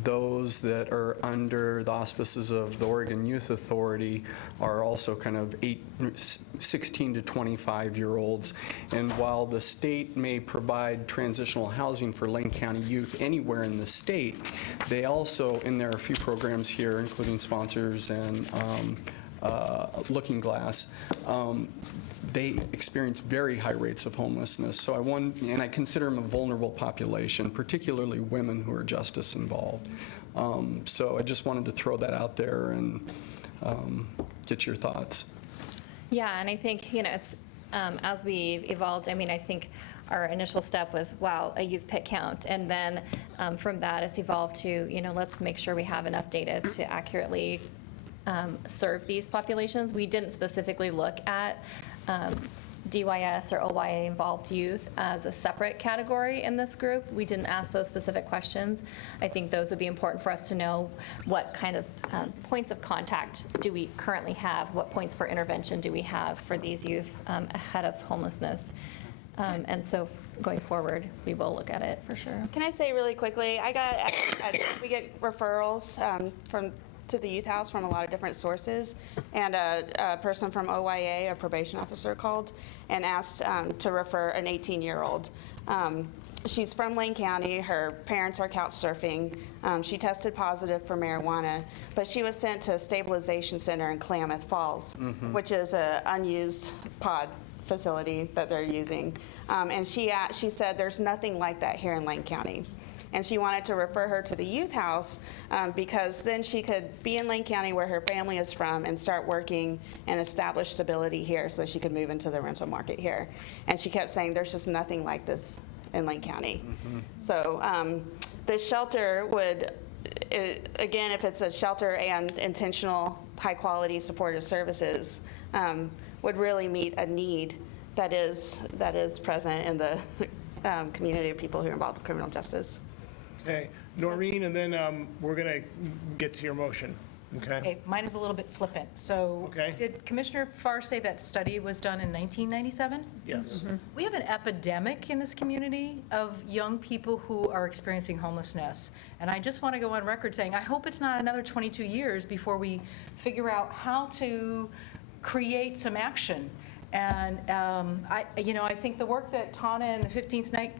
Those that are under the auspices of the Oregon Youth Authority are also kind of 16 to 25-year-olds. And while the state may provide transitional housing for Lane County youth anywhere in the state, they also, and there are a few programs here, including Sponsors and Looking Glass, they experience very high rates of homelessness. So and I consider them a vulnerable population, particularly women who are justice involved. So I just wanted to throw that out there and get your thoughts. Yeah, and I think, it's, as we've evolved, I think our initial step was, wow, a youth pit count. And then from that, it's evolved to, let's make sure we have enough data to accurately serve these populations. We didn't specifically look at DYS or OYA involved youth as a separate category in this group. We didn't ask those specific questions. I think those would be important for us to know what kind of points of contact do we currently have, what points for intervention do we have for these youth ahead of homelessness. And so going forward, we will look at it for sure. Can I say really quickly, we get referrals to the youth house from a lot of different sources, and a person from OYA, a probation officer, called and asked to refer an 18-year-old. She's from Lane County. Her parents are couch surfing. She tested positive for marijuana, but she was sent to a stabilization center in Klamath Falls, which is an unused pod facility that they're using. And she said there's nothing like that here in Lane County. And she wanted to refer her to the youth house because then she could be in Lane County where her family is from and start working and establish stability here so she could move into the rental market here. And she kept saying there's just nothing like this in Lane County. So this shelter would, again, if it's a shelter and intentional high quality supportive services, would really meet a need that is present in the community of people who are involved in criminal justice. Okay, Noreen, and then we're going to get to your motion. Okay. Mine is a little bit flippant. So did Commissioner Farr say that study was done in 1997? Yes. We have an epidemic in this community of young people who are experiencing homelessness. And I just want to go on record saying, I hope it's not another 22 years before we figure out how to create some action. And I think the work that Tana and the 15th Night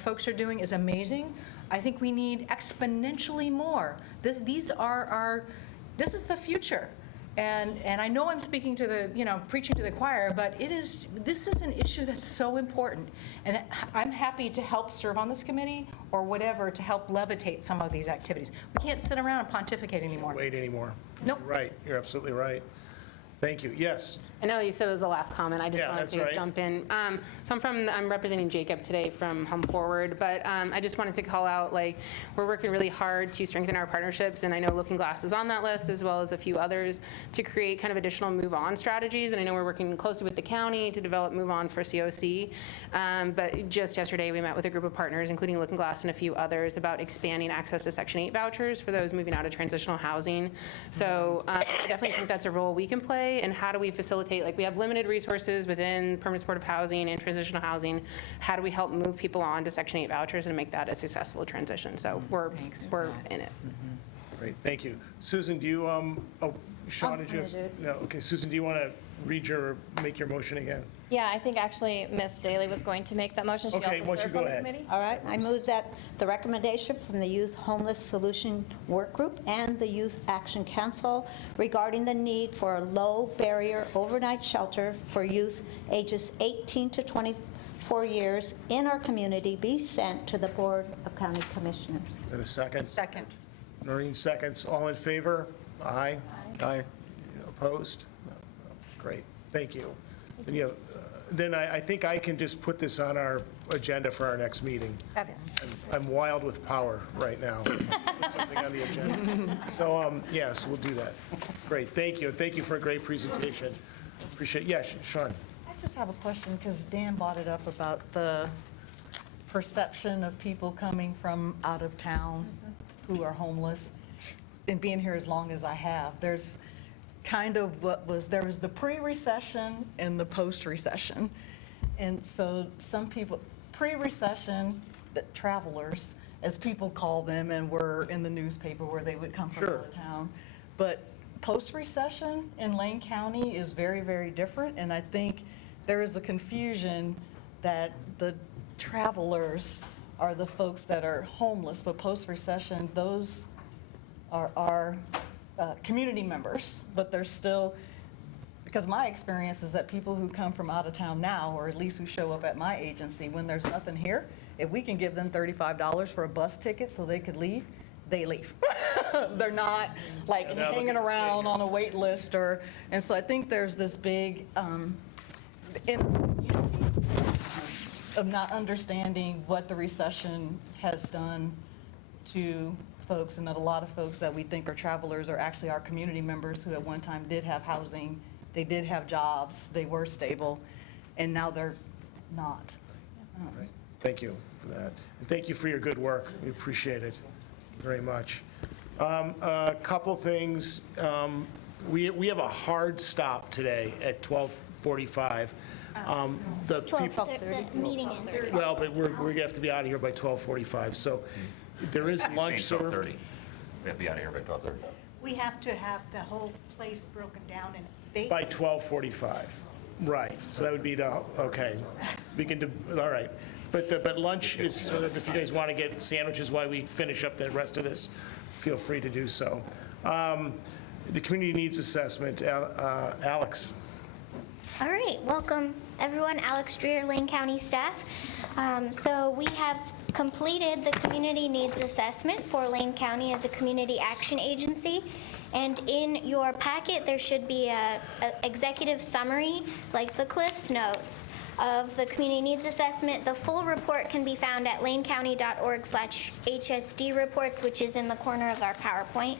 folks are doing is amazing. I think we need exponentially more. This is the future. And I know I'm speaking to the, preaching to the choir, but this is an issue that's so important. And I'm happy to help serve on this committee or whatever to help levitate some of these activities. We can't sit around and pontificate anymore. Wait anymore. Nope. Right, you're absolutely right. Thank you. Yes. I know you said it was the last comment. I just wanted to jump in. So I'm representing Jacob today from Home Forward, but I just wanted to call out, we're working really hard to strengthen our partnerships, and I know Looking Glass is on that list as well as a few others to create kind of additional move-on strategies, and I know we're working closely with the county to develop move-on for COC, but just yesterday we met with a group of partners, including Looking Glass and a few others, about expanding access to Section 8 vouchers for those moving out of transitional housing. So I definitely think that's a role we can play, and how do we facilitate facilitate, like we have limited resources within permanent supportive housing and transitional housing. How do we help move people on to Section 8 vouchers and make that a successful transition? So we're in it. Great, thank you. Susan, do you, Sean, did you have? No, okay, Susan, do you want to make your motion again? Yeah, I think actually Ms. Daly was going to make that motion. She Okay, also why don't you serves go on the ahead. committee. All right, I move that the recommendation from the Youth Homeless Solution Work Group and the Youth Action Council regarding the need for a low-barrier overnight shelter for youth ages 18 to 24 years in our community be sent to the Board of County Commissioners. In a second? Second. Noreen seconds. All in favor? Aye. Aye. Opposed? No. Great, thank you. And, then I think I can just put this on our agenda for our next meeting. I'm wild with power right now. Put something on the agenda. So, yes, we'll do that. Great, thank you. Thank you for a great presentation. Appreciate it. Yeah, Sean. I just have a question because Dan brought it up about the perception of people coming from out of town who are homeless. And being here as long as I have, there's kind of there was the pre-recession and the post-recession. And so some people, pre-recession, the travelers, as people call them, and were in the newspaper where they would come from out of town. But post-recession in Lane County is very, very different. And I think there is a confusion that the travelers are the folks that are homeless, but post-recession, those are community members, but they're still, because my experience is that people who come from out of town now, or at least who show up at my agency, when there's nothing here, if we can give them $35 for a bus ticket so they could leave, they leave. They're not like hanging around on a wait list and so I think there's this big of not understanding what the recession has done to folks, and that a lot of folks that we think are travelers are actually our community members who at one time did have housing, they did have jobs, they were stable, and now they're not. Right. Thank you for that. And thank you for your good work. We appreciate it very much. A couple things. We have a hard stop today at 12:45. The 12:30. The meeting ends at Well, but we're going to have to be out of here by 12:45. So there is lunch served. 12:30. We have to be out of here by 12:30. We have to have the whole place broken down and vacant. By 12:45, right. So that would be okay. We can do, all right. But lunch is served. If you guys want to get sandwiches while we finish up the rest of this, feel free to do so. The community needs assessment, Alex. All right, welcome everyone. Alex Dreer, Lane County staff. So we have completed the community needs assessment for Lane County as a community action agency. And in your packet, there should be a executive summary, like the Cliff's Notes of the community needs assessment. The full report can be found at lanecounty.org/HSD reports, which is in the corner of our PowerPoint.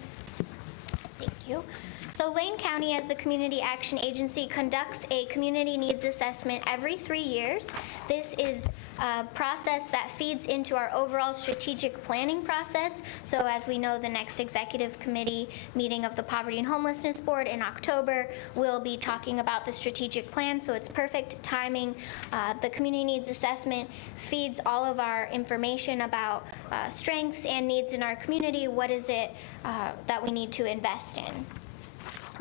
Thank you. So Lane County, as the community action agency, conducts a community needs assessment every 3 years. This is a process that feeds into our overall strategic planning process. So as we know, the next executive committee meeting of the Poverty and Homelessness Board in October will be talking about the strategic plan, so it's perfect timing. The community needs assessment feeds all of our information about strengths and needs in our community. What is it that we need to invest in?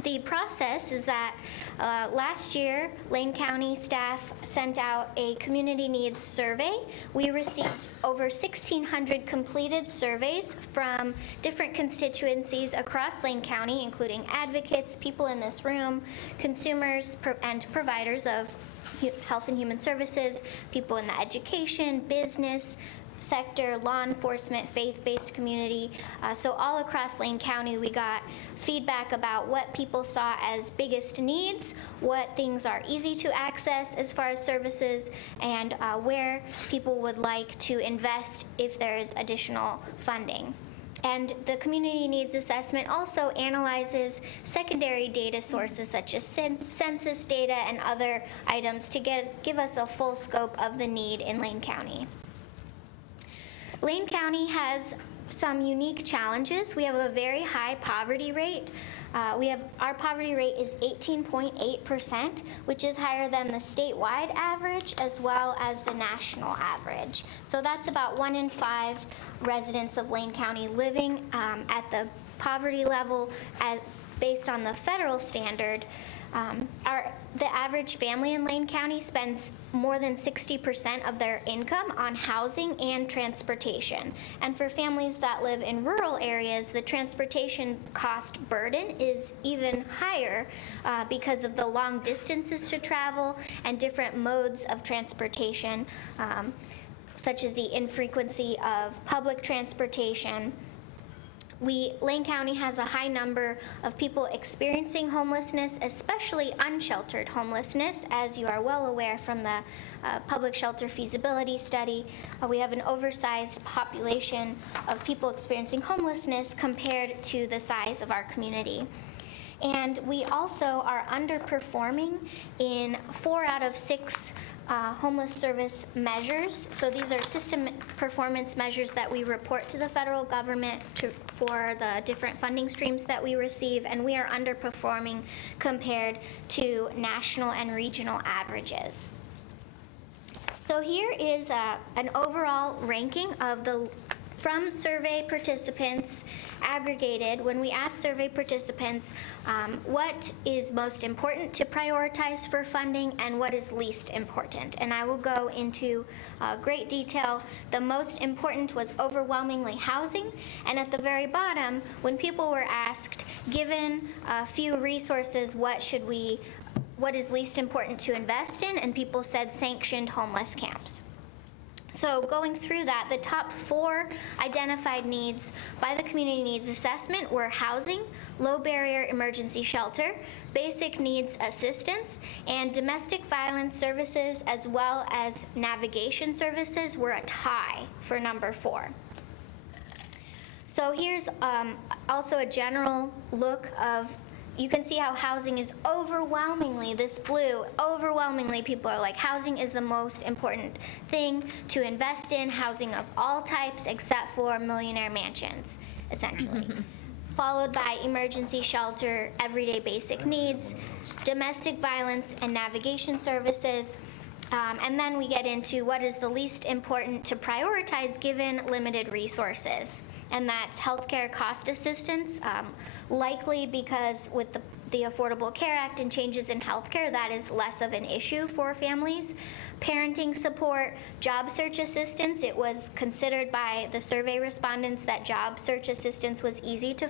The process is that last year, Lane County staff sent out a community needs survey. We received over 1,600 completed surveys from different constituencies across Lane County, including advocates, people in this room, consumers, and providers of health and human services, people in the education, business sector, law enforcement, faith-based community. So all across Lane County, we got feedback about what people saw as biggest needs, what things are easy to access as far as services, and where people would like to invest if there's additional funding. And the community needs assessment also analyzes secondary data sources such as census data and other items to give us a full scope of the need in Lane County. Lane County has some unique challenges. We have a very high poverty rate. Our poverty rate is 18.8%, which is higher than the statewide average as well as the national average. So that's about 1 in 5 residents of Lane County living at the poverty level based on the federal standard. The average family in Lane County spends more than 60% of their income on housing and transportation. And for families that live in rural areas, the transportation cost burden is even higher because of the long distances to travel and different modes of transportation, such as the infrequency of public transportation. Lane County has a high number of people experiencing homelessness, especially unsheltered homelessness, as you are well aware from the public shelter feasibility study. We have an oversized population of people experiencing homelessness compared to the size of our community. And we also are underperforming in 4 out of 6 homeless service measures. So these are system performance measures that we report to the federal government for the different funding streams that we receive, and we are underperforming compared to national and regional averages. So here is an overall ranking of from survey participants aggregated. When we ask survey participants what is most important to prioritize for funding and what is least important. And I will go into great detail. The most important was overwhelmingly housing. And at the very bottom, when people were asked, given a few resources, what is least important to invest in? And people said sanctioned homeless camps. So going through that, the top 4 identified needs by the Community Needs Assessment were housing, low barrier emergency shelter, basic needs assistance, and domestic violence services as well as navigation services were a tie for number 4. So here's also a general look of, you can see how housing is overwhelmingly, this blue, overwhelmingly people are like, housing is the most important thing to invest in, housing of all types except for millionaire mansions, essentially. Followed by emergency shelter, everyday basic needs, domestic violence and navigation services. And then we get into what is the least important to prioritize given limited resources. And that's healthcare cost assistance, likely because with the Affordable Care Act and changes in healthcare, that is less of an issue for families. Parenting support, job search assistance. It was considered by the survey respondents that job search assistance was easy to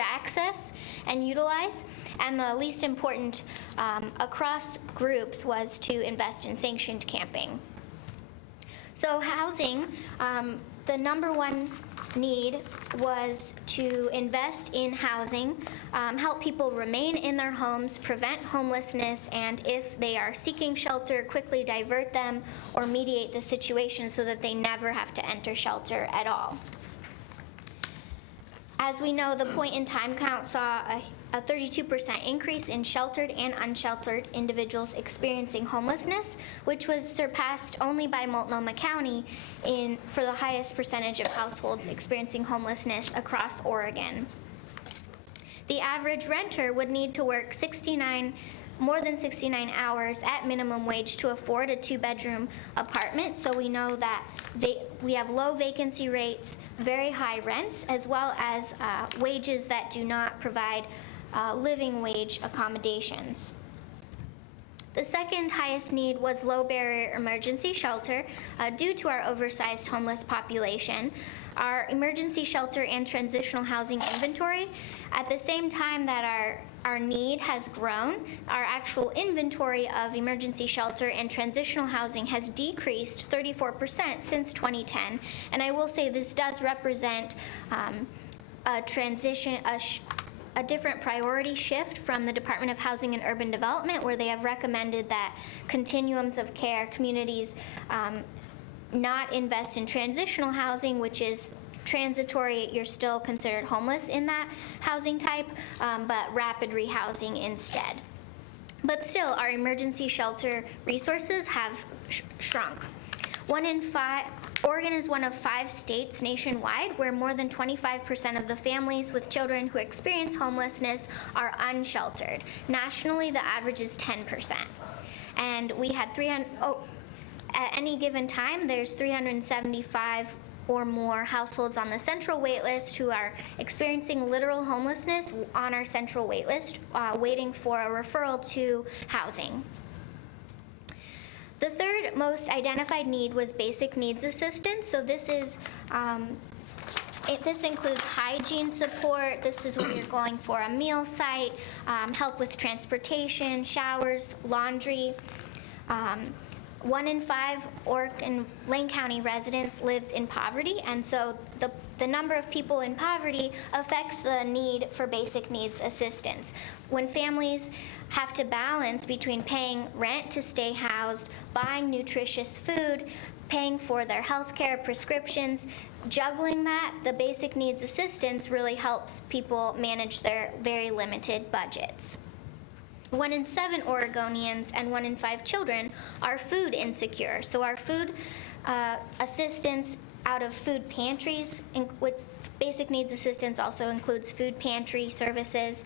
access and utilize. And the least important across groups was to invest in sanctioned camping. So housing, the number 1 need was to invest in housing, help people remain in their homes, prevent homelessness, and if they are seeking shelter, quickly divert them or mediate the situation so that they never have to enter shelter at all. As we know, the point-in-time count saw a 32% increase in sheltered and unsheltered individuals experiencing homelessness, which was surpassed only by Multnomah County for the highest percentage of households experiencing homelessness across Oregon. The average renter would need to work more than 69 hours at minimum wage to afford a 2-bedroom apartment. So we know that we have low vacancy rates, very high rents, as well as wages that do not provide living wage accommodations. The second highest need was low barrier emergency shelter due to our oversized homeless population. Our emergency shelter and transitional housing inventory, at the same time that our need has grown, our actual inventory of emergency shelter and transitional housing has decreased 34% since 2010. And I will say this does represent a transition, a different priority shift from the Department of Housing and Urban Development, where they have recommended that continuums of care communities not invest in transitional housing, which is transitory, you're still considered homeless in that housing type, but rapid rehousing instead. But still, our emergency shelter resources have shrunk. Oregon is one of 5 states nationwide where more than 25% of the families with children who experience homelessness are unsheltered. Nationally, the average is 10%. And we had at any given time, there's 375 or more households on the central waitlist who are experiencing literal homelessness on our central waitlist, waiting for a referral to housing. The third most identified need was basic needs assistance. So this is this includes hygiene support. This is when you're going for a meal site, help with transportation, showers, laundry. 1 in 5 in Lane County residents lives in poverty, and so the number of people in poverty affects the need for basic needs assistance. When families have to balance between paying rent to stay housed, buying nutritious food, paying for their health care, prescriptions, juggling that, the basic needs assistance really helps people manage their very limited budgets. 1 in 7 Oregonians and 1 in 5 children are food insecure. So our food assistance out of food pantries, with basic needs assistance also includes food pantry services,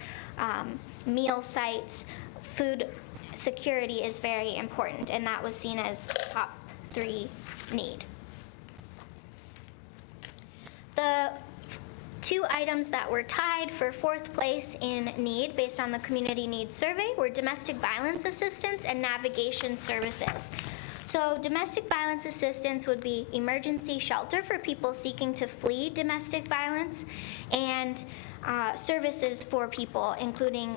meal sites. Food security is very important, and that was seen as top 3 need. The 2 items that were tied for 4th place in need based on the community needs survey were domestic violence assistance and navigation services. So domestic violence assistance would be emergency shelter for people seeking to flee domestic violence, and services for people, including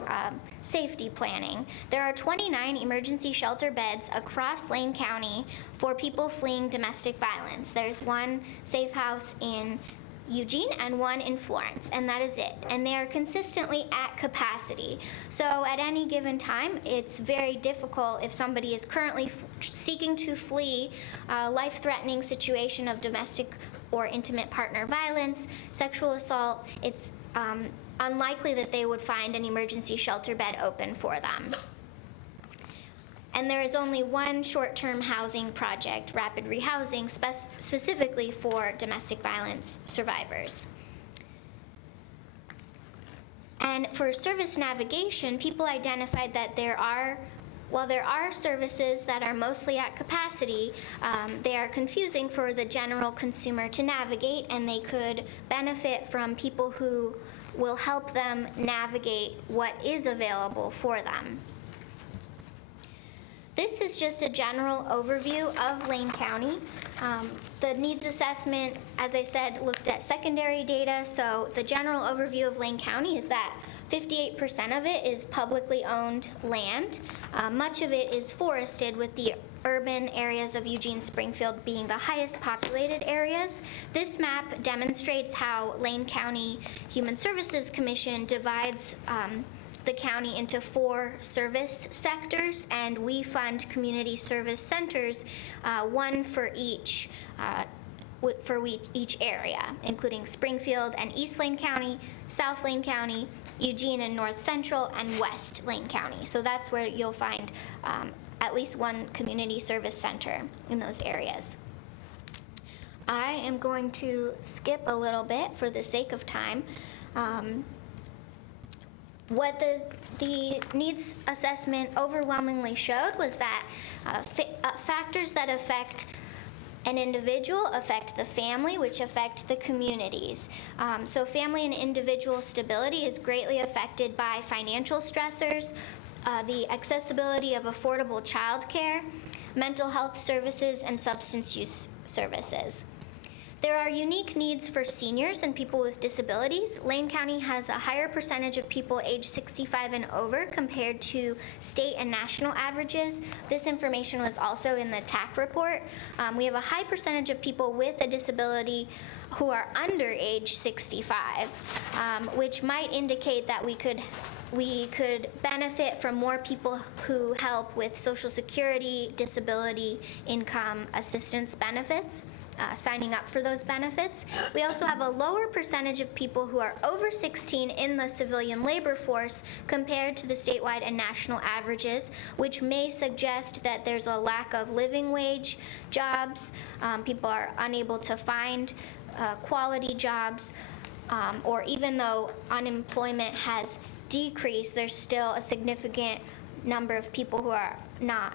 safety planning. There are 29 emergency shelter beds across Lane County for people fleeing domestic violence. There's 1 safe house in Eugene and 1 in Florence, and that is it. And they are consistently at capacity. So at any given time, it's very difficult if somebody is currently seeking to flee a life-threatening situation of domestic or intimate partner violence, sexual assault. It's unlikely that they would find an emergency shelter bed open for them. And there is only 1 short-term housing project, rapid rehousing, specifically for domestic violence survivors. And for service navigation, people identified that while there are services that are mostly at capacity, they are confusing for the general consumer to navigate, and they could benefit from people who will help them navigate what is available for them. This is just a general overview of Lane County. The needs assessment, as I said, looked at secondary data. So the general overview of Lane County is that 58% of it is publicly owned land. Much of it is forested, with the urban areas of Eugene, Springfield being the highest populated areas. This map demonstrates how Lane County Human Services Commission divides the county into 4 service sectors, and we fund community service centers, 1 for each area, including Springfield and East Lane County, South Lane County, Eugene and North Central, and West Lane County. So that's where you'll find at least 1 community service center in those areas. I am going to skip a little bit for the sake of time. What the needs assessment overwhelmingly showed was that factors that affect an individual affect the family, which affect the communities. So family and individual stability is greatly affected by financial stressors, the accessibility of affordable childcare, mental health services, and substance use services. There are unique needs for seniors and people with disabilities. Lane County has a higher percentage of people age 65 and over compared to state and national averages. This information was also in the TAC report. We have a high percentage of people with a disability who are under age 65, which might indicate that we could benefit from more people who help with Social Security, disability, income assistance benefits. signing up for those benefits. We also have a lower percentage of people who are over 16 in the civilian labor force compared to the statewide and national averages, which may suggest that there's a lack of living wage jobs. People are unable to find quality jobs, or even though unemployment has decreased, there's still a significant number of people who are not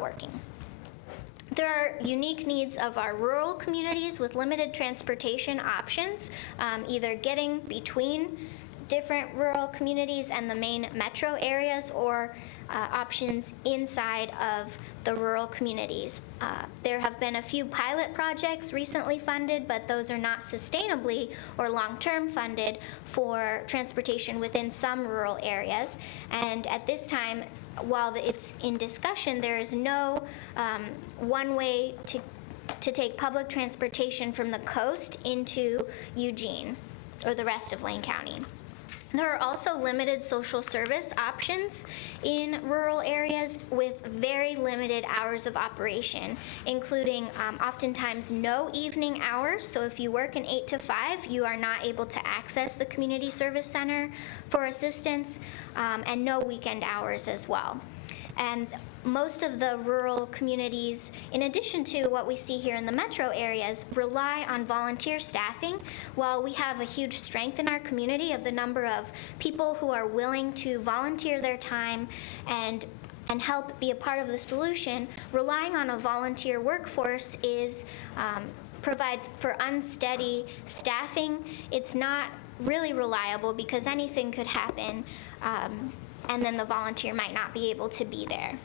working. There are unique needs of our rural communities with limited transportation options, either getting between different rural communities and the main metro areas, or options inside of the rural communities. There have been a few pilot projects recently funded, but those are not sustainably or long-term funded for transportation within some rural areas. And at this time, while it's in discussion, there is no one way to take public transportation from the coast into Eugene or the rest of Lane County. There are also limited social service options in rural areas with very limited hours of operation, including oftentimes no evening hours. So if you work an 8 to 5, you are not able to access the community service center for assistance, and no weekend hours as well. And most of the rural communities, in addition to what we see here in the metro areas, rely on volunteer staffing. While we have a huge strength in our community of the number of people who are willing to volunteer their time and help be a part of the solution, relying on a volunteer workforce provides for unsteady staffing. It's not really reliable because anything could happen, and then the volunteer might not be able to be there.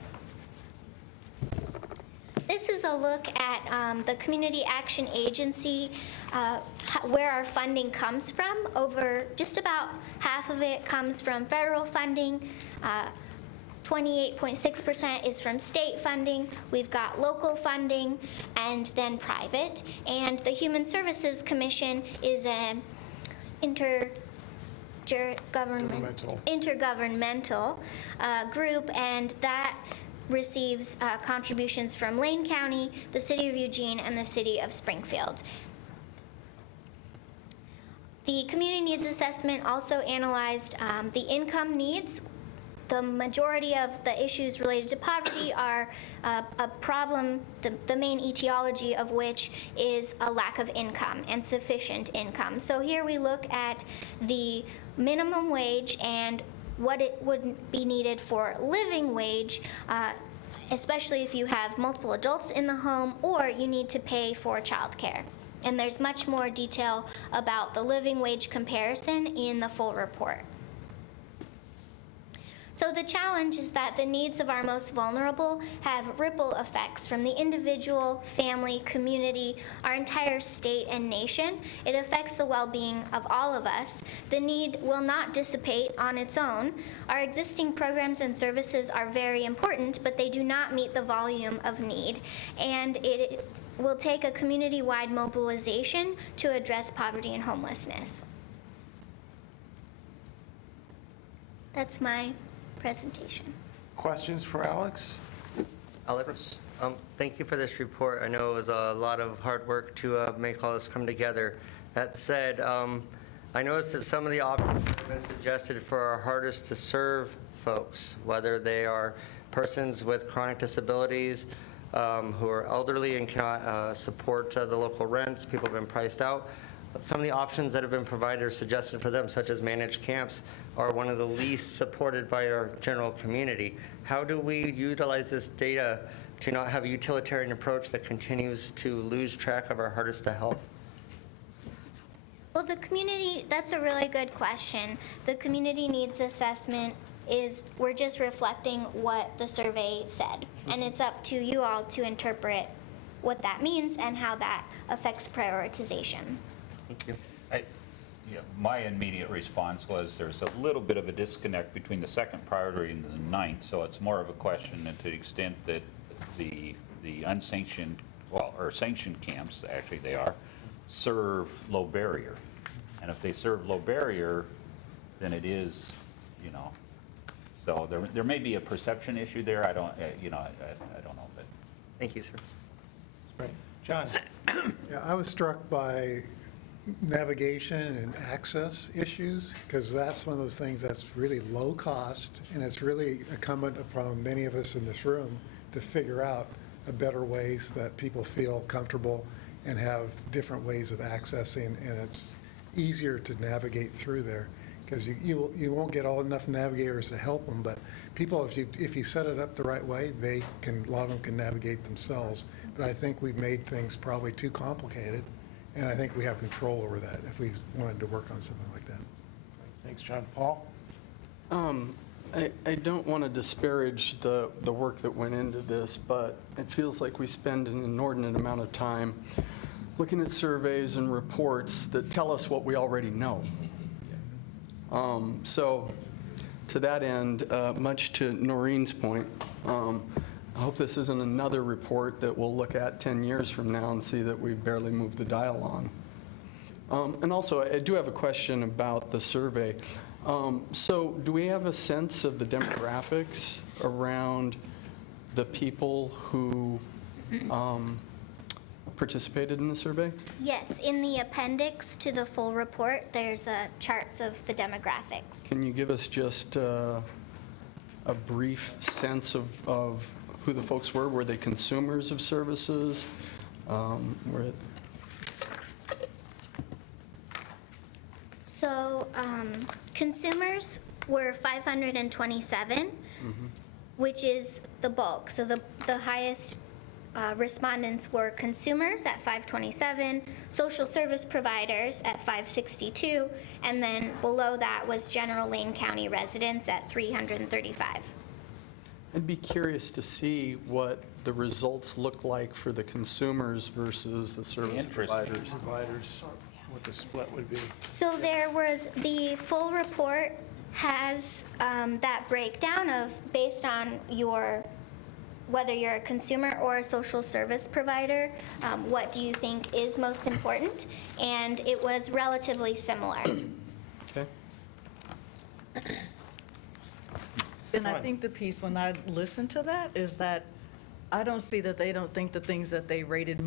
This is a look at the Community Action Agency, where our funding comes from. Over just about half of it comes from federal funding. 28.6% is from state funding. We've got local funding and then private. And the Human Services Commission is an intergovernmental group, and that receives contributions from Lane County, the City of Eugene, and the City of Springfield. The Community Needs Assessment also analyzed the income needs. The majority of the issues related to poverty are a problem, the main etiology of which is a lack of income and sufficient income. So here we look at the minimum wage and what it would be needed for living wage, especially if you have multiple adults in the home or you need to pay for childcare. And there's much more detail about the living wage comparison in the full report. So the challenge is that the needs of our most vulnerable have ripple effects from the individual, family, community, our entire state and nation. It affects the well-being of all of us. The need will not dissipate on its own. Our existing programs and services are very important, but they do not meet the volume of need. And it will take a community-wide mobilization to address poverty and homelessness. That's my presentation. Questions for Alex? Alex, thank you for this report. I know it was a lot of hard work to make all this come together. That said, I noticed that some of the options that have been suggested for our hardest to serve folks, whether they are persons with chronic disabilities, who are elderly and cannot support the local rents, people have been priced out. Some of the options that have been provided or suggested for them, such as managed camps, are one of the least supported by our general community. How do we utilize this data to not have a utilitarian approach that continues to lose track of our hardest to help? Well, the community, that's a really good question. The community needs assessment we're just reflecting what the survey said. And it's up to you all to interpret what that means and how that affects prioritization. Thank you. My immediate response was there's a little bit of a disconnect between the second priority and the ninth, so it's more of a question, and to the extent that the unsanctioned, or sanctioned camps, actually they are, serve low barrier. And if they serve low barrier, then it is, so there may be a perception issue there. I don't know, but. Thank you, sir. Right. John? Yeah, I was struck by navigation and access issues, because that's one of those things that's really low cost, and it's really incumbent upon many of us in this room to figure out a better ways that people feel comfortable and have different ways of accessing, and it's easier to navigate through there, because you won't get enough navigators to help them, but people, if you set it up the right way, a lot of them can navigate themselves. But I think we've made things probably too complicated, and I think we have control over that if we wanted to work on something like that. Thanks, John. Paul? I don't want to disparage the work that went into this, but it feels like we spend an inordinate amount of time looking at surveys and reports that tell us what we already know. So to that end, much to Noreen's point, I hope this isn't another report that we'll look at 10 years from now and see that we've barely moved the dial on. And also, I do have a question about the survey. So do we have a sense of the demographics around the people who participated in the survey? Yes, in the appendix to the full report, there's charts of the demographics. Can you give us just a brief sense of who the folks were? Were they consumers of services? So consumers were 527, which is the bulk. So the highest respondents were consumers at 527, social service providers at 562, and then below that was general Lane County residents at 335. I'd be curious to see what the results look like for the consumers versus the service providers. What the split would be. So there was, the full report has that breakdown of based on whether you're a consumer or a social service provider, what do you think is most important? And it was relatively similar. Okay. And I think the piece, when I listen to that, is that I don't see that they don't think the things that they rated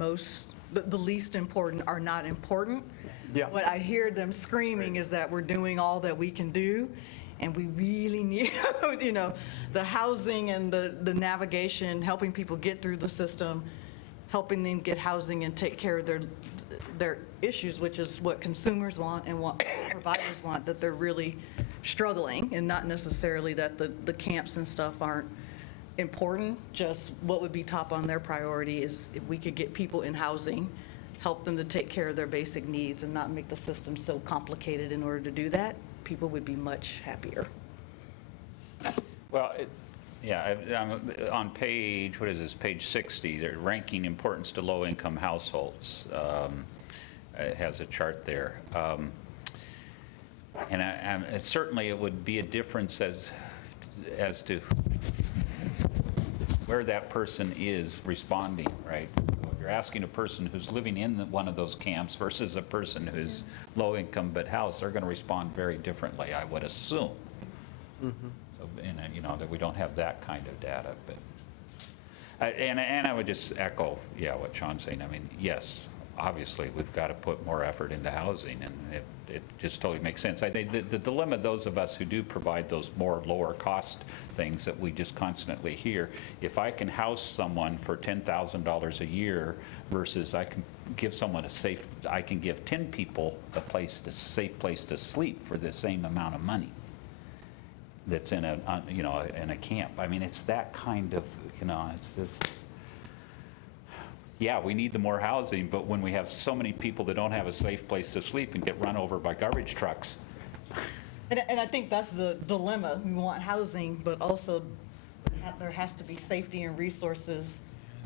the least important are not important. Yeah. What I hear them screaming is that we're doing all that we can do, and we really need, the housing and the navigation, helping people get through the system, helping them get housing and take care of their issues, which is what consumers want and what providers want, that they're really struggling, and not necessarily that the camps and stuff aren't important. Just what would be top on their priority is if we could get people in housing, help them to take care of their basic needs and not make the system so complicated in order to do that, people would be much happier. Well, on page, what is this, page 60, they're ranking importance to low-income households. It has a chart there. And certainly it would be a difference as to where that person is responding, right? If you're asking a person who's living in one of those camps versus a person who's low income but house, they're going to respond very differently, I would assume. So, that we don't have that kind of data. But and I would just echo, what Sean's saying. I mean, yes, obviously we've got to put more effort into housing, and it just totally makes sense. I think the dilemma, those of us who do provide those more lower cost things that we just constantly hear, if I can house someone for $10,000 a year versus I can give someone I can give 10 people a safe place to sleep for the same amount of money that's in a camp. I mean, it's that kind of, it's just, we need the more housing, but when we have so many people that don't have a safe place to sleep and get run over by garbage trucks. And I think that's the dilemma. We want housing, but also there has to be safety and resources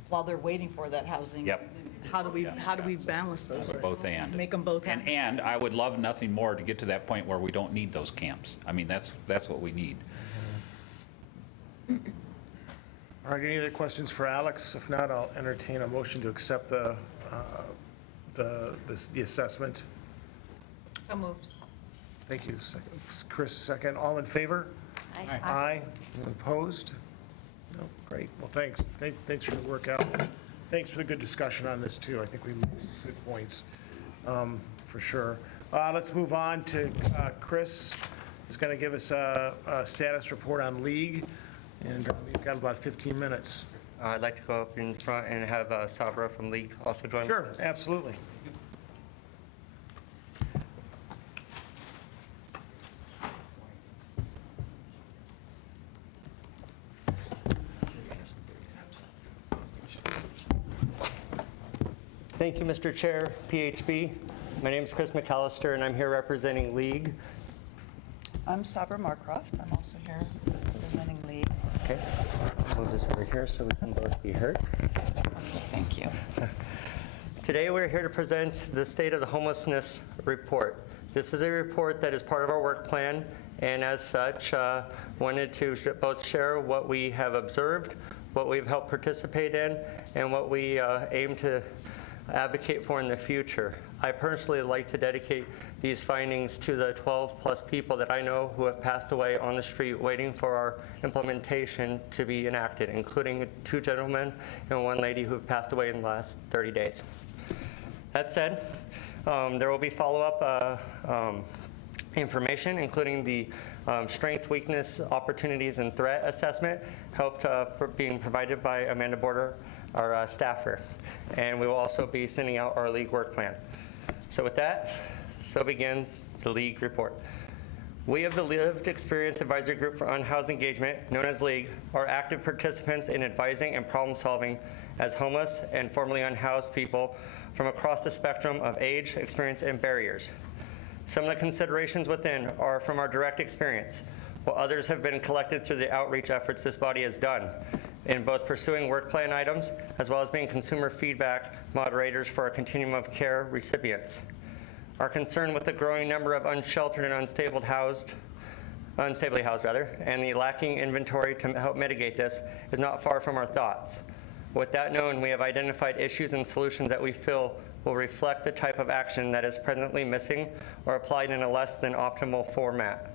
while they're waiting for that housing. Yep. How do we balance those? Both and. Make them both happen. And I would love nothing more to get to that point where we don't need those camps. I mean, that's what we need. All right, any other questions for Alex? If not, I'll entertain a motion to accept the assessment. So moved. Thank you. Chris, second. All in favor? Aye. Aye. Anyone opposed? No, great. Well, thanks. Thanks for your work, Alex. thanks for the good discussion on this, too. I think we made some good points, for sure. Let's move on to Chris, who's going to give us a status report on League, and we've got about 15 minutes. I'd like to go up in front and have Sabra from League also join. Sure, absolutely. Thank you, Mr. Chair, PHB. My name is Chris McAllister, and I'm here representing League. I'm Sabra Marcroft. I'm also here representing League. Okay, move this over here so we can both be heard. Thank you. Today we're here to present the State of the Homelessness Report. This is a report that is part of our work plan, and as such, wanted to both share what we have observed, what we've helped participate in, and what we aim to advocate for in the future. I personally like to dedicate these findings to the 12-plus people that I know who have passed away on the street waiting for our implementation to be enacted, including 2 gentlemen and 1 lady who have passed away in the last 30 days. That said, there will be follow-up information, including the strength, weakness, opportunities, and threat assessment, helped being provided by Amanda Border, our staffer. And we will also be sending out our League work plan. So with that, so begins the League report. We of the Lived Experience Advisory Group for Unhoused Engagement, known as League, are active participants in advising and problem solving as homeless and formerly unhoused people from across the spectrum of age, experience, and barriers. Some of the considerations within are from our direct experience, while others have been collected through the outreach efforts this body has done in both pursuing work plan items as well as being consumer feedback moderators for our continuum of care recipients. Our concern with the growing number of unsheltered and unstably housed, and the lacking inventory to help mitigate this is not far from our thoughts. With that known, we have identified issues and solutions that we feel will reflect the type of action that is presently missing or applied in a less than optimal format.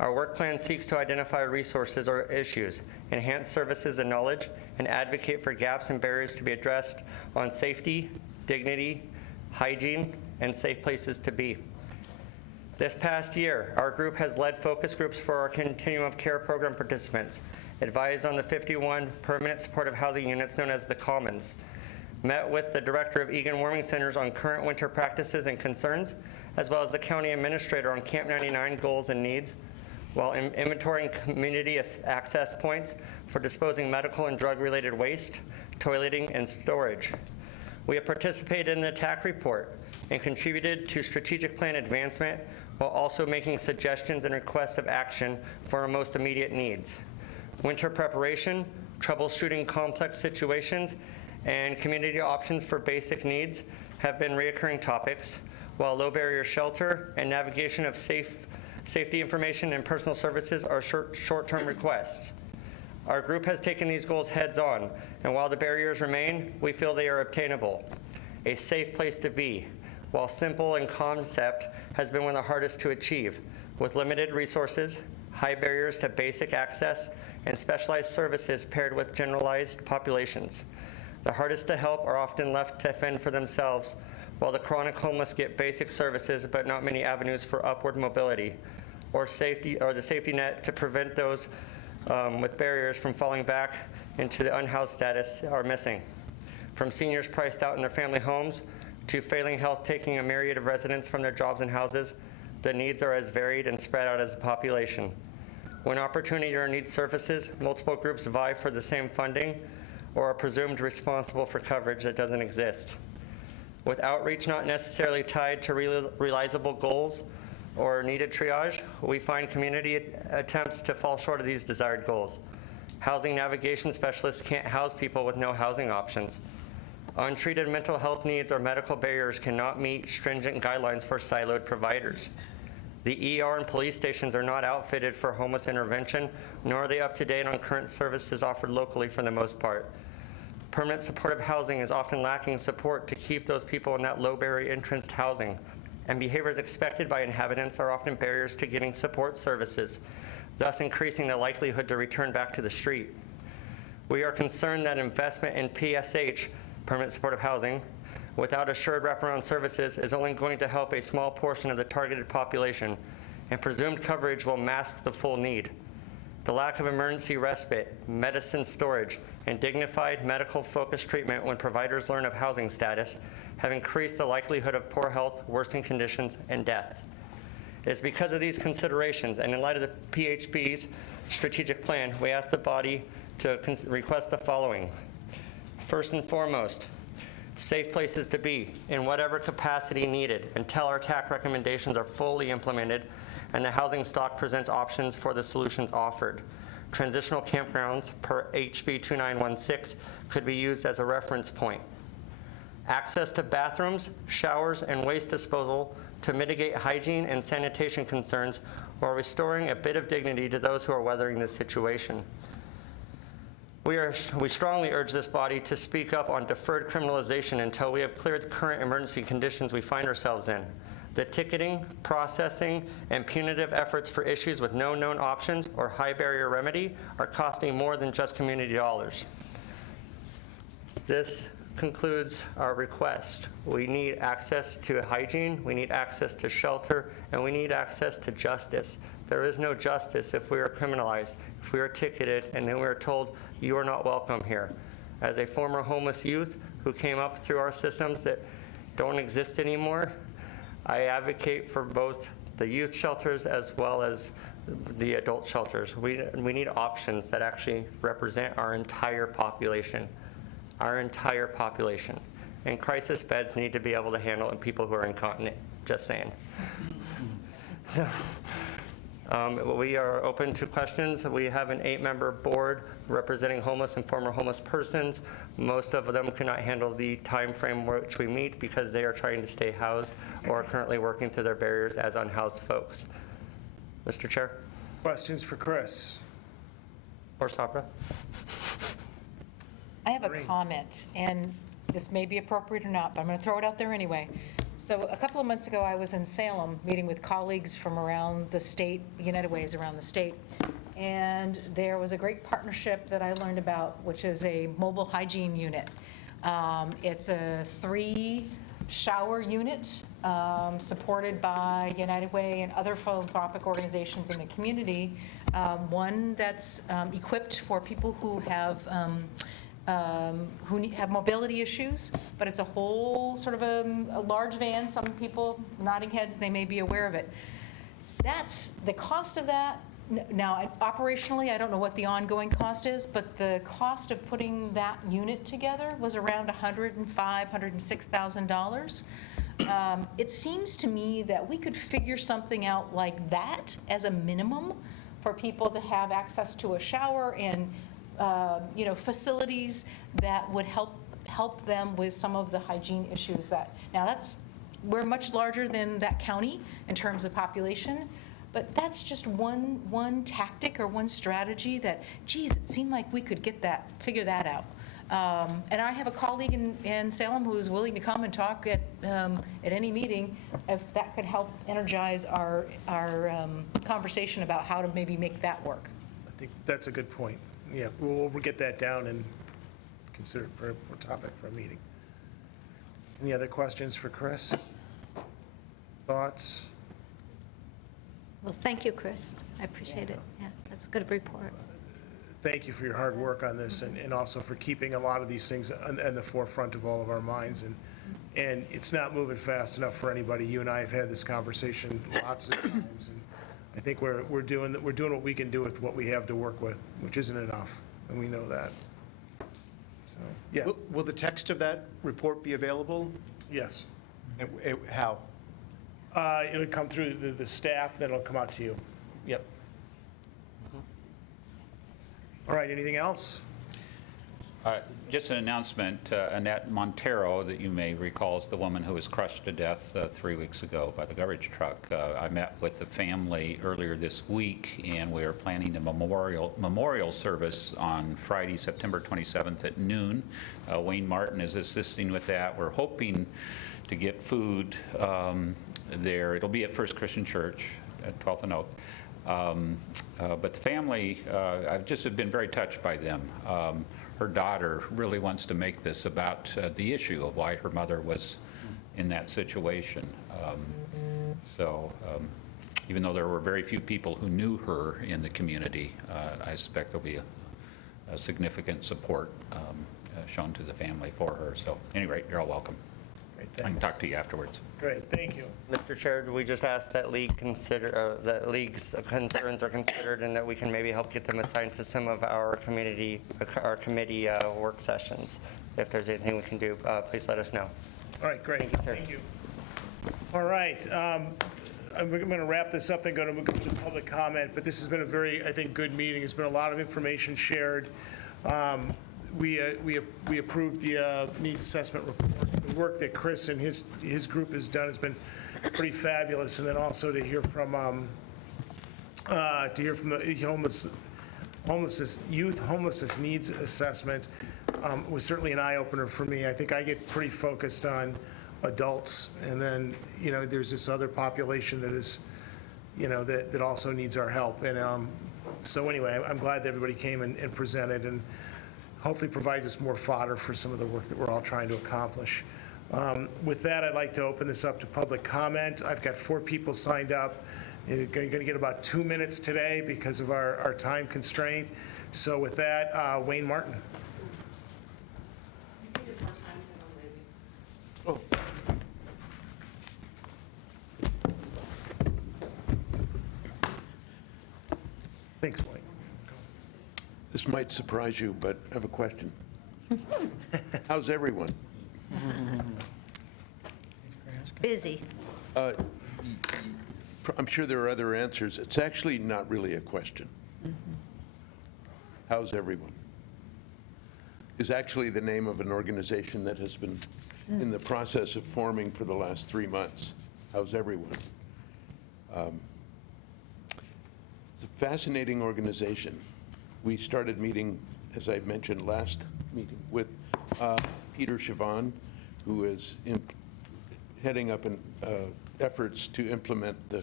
Our work plan seeks to identify resources or issues, enhance services and knowledge, and advocate for gaps and barriers to be addressed on safety, dignity, hygiene, and safe places to be. This past year, our group has led focus groups for our Continuum of Care program participants, advised on the 51 permanent supportive housing units known as the Commons, met with the director of Egan Warming Centers on current winter practices and concerns, as well as the county administrator on Camp 99 goals and needs, while inventorying community access points for disposing medical and drug-related waste, toileting, and storage. We have participated in the TAC report and contributed to strategic plan advancement while also making suggestions and requests of action for our most immediate needs. Winter preparation, troubleshooting complex situations, and community options for basic needs have been recurring topics, while low barrier shelter and navigation of safety information and personal services are short-term requests. Our group has taken these goals heads on, and while the barriers remain, we feel they are obtainable. A safe place to be, while simple in concept, has been one of the hardest to achieve, with limited resources, high barriers to basic access, and specialized services paired with generalized populations. The hardest to help are often left to fend for themselves, while the chronic homeless get basic services but not many avenues for upward mobility or the safety net to prevent those with barriers from falling back into the unhoused status are missing. From seniors priced out in their family homes to failing health taking a myriad of residents from their jobs and houses, the needs are as varied and spread out as the population. When opportunity or need surfaces, multiple groups vie for the same funding or are presumed responsible for coverage that doesn't exist. With outreach not necessarily tied to realizable goals or needed triage, we find community attempts to fall short of these desired goals. Housing navigation specialists can't house people with no housing options. Untreated mental health needs or medical barriers cannot meet stringent guidelines for siloed providers. The ER and police stations are not outfitted for homeless intervention, nor are they up to date on current services offered locally for the most part. Permanent supportive housing is often lacking support to keep those people in that low barrier entrance housing, and behaviors expected by inhabitants are often barriers to getting support services, thus increasing the likelihood to return back to the street. We are concerned that investment in PSH permanent supportive housing, without assured wraparound services is only going to help a small portion of the targeted population, and presumed coverage will mask the full need. The lack of emergency respite, medicine storage, and dignified medical-focused treatment when providers learn of housing status have increased the likelihood of poor health, worsening conditions, and death. It is because of these considerations, and in light of the PHB's strategic plan, we ask the body to request the following. First and foremost, safe places to be in whatever capacity needed until our TAC recommendations are fully implemented and the housing stock presents options for the solutions offered. Transitional campgrounds per HB 2916 could be used as a reference point. Access to bathrooms, showers, and waste disposal to mitigate hygiene and sanitation concerns while restoring a bit of dignity to those who are weathering this situation. We strongly urge this body to speak up on deferred criminalization until we have cleared the current emergency conditions we find ourselves in. The ticketing, processing, and punitive efforts for issues with no known options or high barrier remedy are costing more than just community dollars. This concludes our request. We need access to hygiene, we need access to shelter, and we need access to justice. There is no justice if we are criminalized, if we are ticketed, and then we are told you are not welcome here. As a former homeless youth who came up through our systems that don't exist anymore, I advocate for both the youth shelters as well as the adult shelters. We need options that actually represent our entire population. Our entire population. And crisis beds need to be able to handle people who are incontinent, just saying. So, we are open to questions. We have an 8-member board representing homeless and former homeless persons. Most of them cannot handle the time frame which we meet because they are trying to stay housed or are currently working through their barriers as unhoused folks. Mr. Chair? Questions for Chris? Or Sapra? I have a comment, and this may be appropriate or not, but I'm going to throw it out there anyway. So a couple of months ago, I was in Salem meeting with colleagues from around the state, United Way's around the state, and there was a great partnership that I learned about, which is a mobile hygiene unit. It's a 3-shower unit supported by United Way and other philanthropic organizations in the community. One that's equipped for people who have mobility issues, but it's a whole sort of a large van. Some people nodding heads, they may be aware of it. That's the cost of that. Now, operationally, I don't know what the ongoing cost is, but the cost of putting that unit together was around $105,000, $106,000. It seems to me that we could figure something out like that as a minimum for people to have access to a shower and facilities that would help them with some of the hygiene issues that, now we're much larger than that county in terms of population, but that's just one tactic or one strategy that, geez, it seemed like we could figure that out. And I have a colleague in Salem who is willing to come and talk at any meeting if that could help energize our conversation about how to maybe make that work. I think that's a good point. Yeah, we'll get that down and consider it for a topic for a meeting. Any other questions for Chris? Thoughts? Well, thank you, Chris. I appreciate it. Yeah, that's a good report. Thank you for your hard work on this and also for keeping a lot of these things in the forefront of all of our minds. And it's not moving fast enough for anybody. You and I have had this conversation lots of times. And I think we're doing what we can do with what we have to work with, which isn't enough, and we know that. So, yeah. Will the text of that report be available? Yes. How? It'll come through the staff, then it'll come out to you. Yep. All right, anything else? Just an announcement, Annette Montero, that you may recall, is the woman who was crushed to death 3 weeks ago by the garbage truck. I met with the family earlier this week, and we are planning a memorial service on Friday, September 27th at noon. Wayne Martin is assisting with that. We're hoping to get food there. It'll be at First Christian Church at 12th and Oak. But the family, I've just been very touched by them. Her daughter really wants to make this about the issue of why her mother was in that situation. Even though there were very few people who knew her in the community, I suspect there'll be a significant support shown to the family for her. So, at any rate, you're all welcome. I can talk to you afterwards. Great, thank you. Mr. Chair, do we just ask that league's concerns are considered and that we can maybe help get them assigned to some of our committee work sessions? If there's anything we can do, please let us know. All right, great. Thank you, sir. Thank you. All right. I'm going to wrap this up and go to public comment, but this has been a very, I think, good meeting. There's been a lot of information shared. We approved the needs assessment report. The work that Chris and his group has done has been pretty fabulous, and then also to hear from the youth homelessness needs assessment was certainly an eye-opener for me. I think I get pretty focused on adults, and then there's this other population that is that also needs our help. And so anyway, I'm glad that everybody came and presented, and hopefully provides us more fodder for some of the work that we're all trying to accomplish. With that, I'd like to open this up to public comment. I've got 4 people signed up. You're going to get about 2 minutes today because of our time constraint. So with that, Wayne Martin. Oh. Thanks, Wayne. This might surprise you, but I have a question. How's everyone? Busy. I'm sure there are other answers. It's actually not really a question. How's everyone? Is actually the name of an organization that has been in the process of forming for the last 3 months. How's everyone? It's a fascinating organization. We started meeting, as I mentioned last meeting, with Peter Siobhan, who is heading up efforts to implement the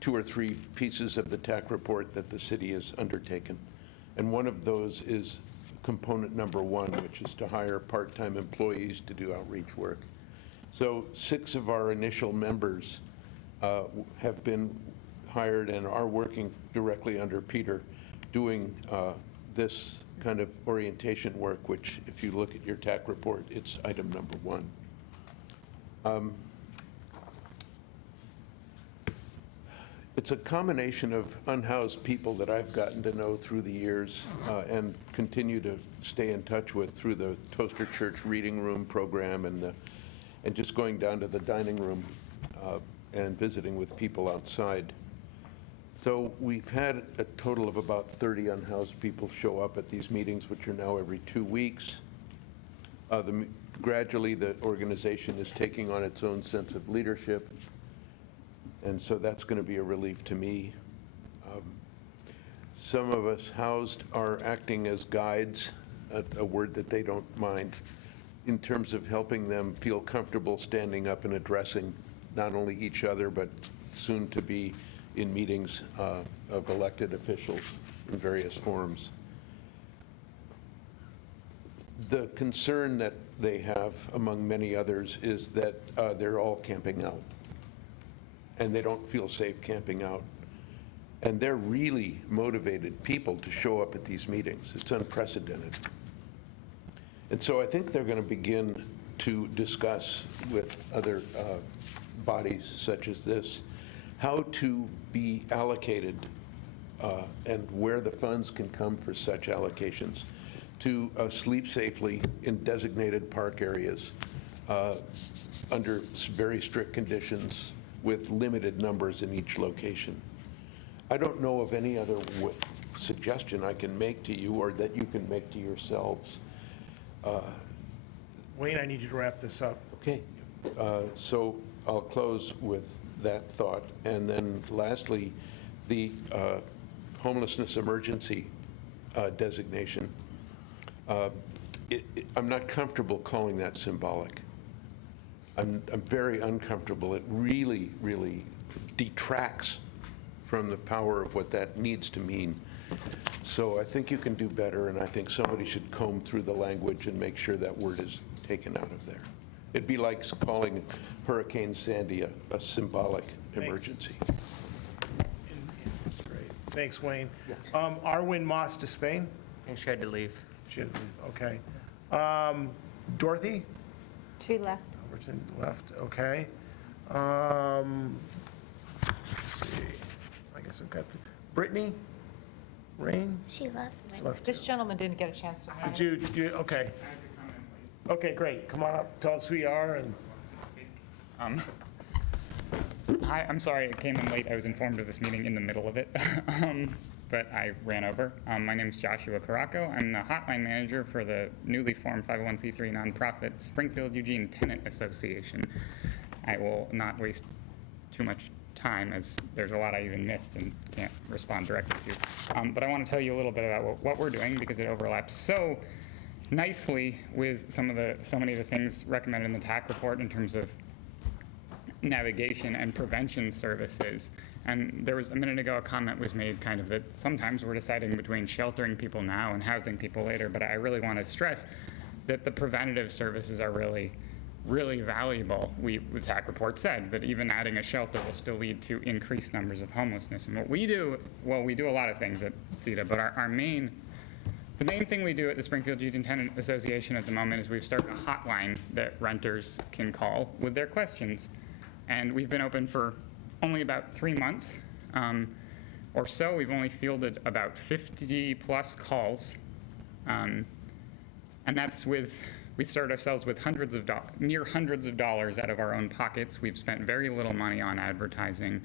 2 or 3 pieces of the TAC report that the city has undertaken. And one of those is component number 1, which is to hire part-time employees to do outreach work. So 6 of our initial members have been hired and are working directly under Peter, doing this kind of orientation work, which if you look at your TAC report, it's item number 1. It's a combination of unhoused people that I've gotten to know through the years and continue to stay in touch with through the Toaster Church Reading Room program and just going down to the dining room and visiting with people outside. So we've had a total of about 30 unhoused people show up at these meetings, which are now every 2 weeks. Gradually, the organization is taking on its own sense of leadership, and so that's going to be a relief to me. Some of us housed are acting as guides, a word that they don't mind, in terms of helping them feel comfortable standing up and addressing not only each other, but soon to be in meetings of elected officials in various forms. The concern that they have, among many others, is that they're all camping out, and they don't feel safe camping out. And they're really motivated people to show up at these meetings. It's unprecedented. And so I think they're going to begin to discuss with other bodies such as this how to be allocated and where the funds can come for such allocations to sleep safely in designated park areas under very strict conditions with limited numbers in each location. I don't know of any other suggestion I can make to you or that you can make to yourselves. Wayne, I need you to wrap this up. Okay. So I'll close with that thought. And then lastly, the homelessness emergency designation. I'm not comfortable calling that symbolic. I'm very uncomfortable. It really, really detracts from the power of what that needs to mean. So I think you can do better, and I think somebody should comb through the language and make sure that word is taken out of there. It'd be like calling Hurricane Sandy a symbolic emergency. Great. Thanks, Wayne. Arwen Moss Despain? And she had to leave. She had to leave, okay. Dorothy? She left. Overton left, okay. Let's see, I guess I've got Brittany? Rain? She left. She left. This gentleman didn't get a chance to sign. Did you, okay. Okay, great. Come on up, tell us who you are and. Hi, I'm sorry I came in late. I was informed of this meeting in the middle of it, but I ran over. My name is Joshua Caraco. I'm the hotline manager for the newly formed 501c3 nonprofit Springfield Eugene Tenant Association. I will not waste too much time, as there's a lot I even missed and can't respond directly to. But I want to tell you a little bit about what we're doing, because it overlaps so nicely with so many of the things recommended in the TAC report in terms of navigation and prevention services. And there was, a minute ago, a comment was made kind of that sometimes we're deciding between sheltering people now and housing people later, but I really want to stress that the preventative services are really valuable. The TAC report said that even adding a shelter will still lead to increased numbers of homelessness. And what we do, well, we do a lot of things at CEDA, but the main thing we do at the Springfield Eugene Tenant Association at the moment is we've started a hotline that renters can call with their questions. And we've been open for only about 3 months or so. We've only fielded about 50 plus calls. And that's we started ourselves with near hundreds of dollars out of our own pockets. We've spent very little money on advertising.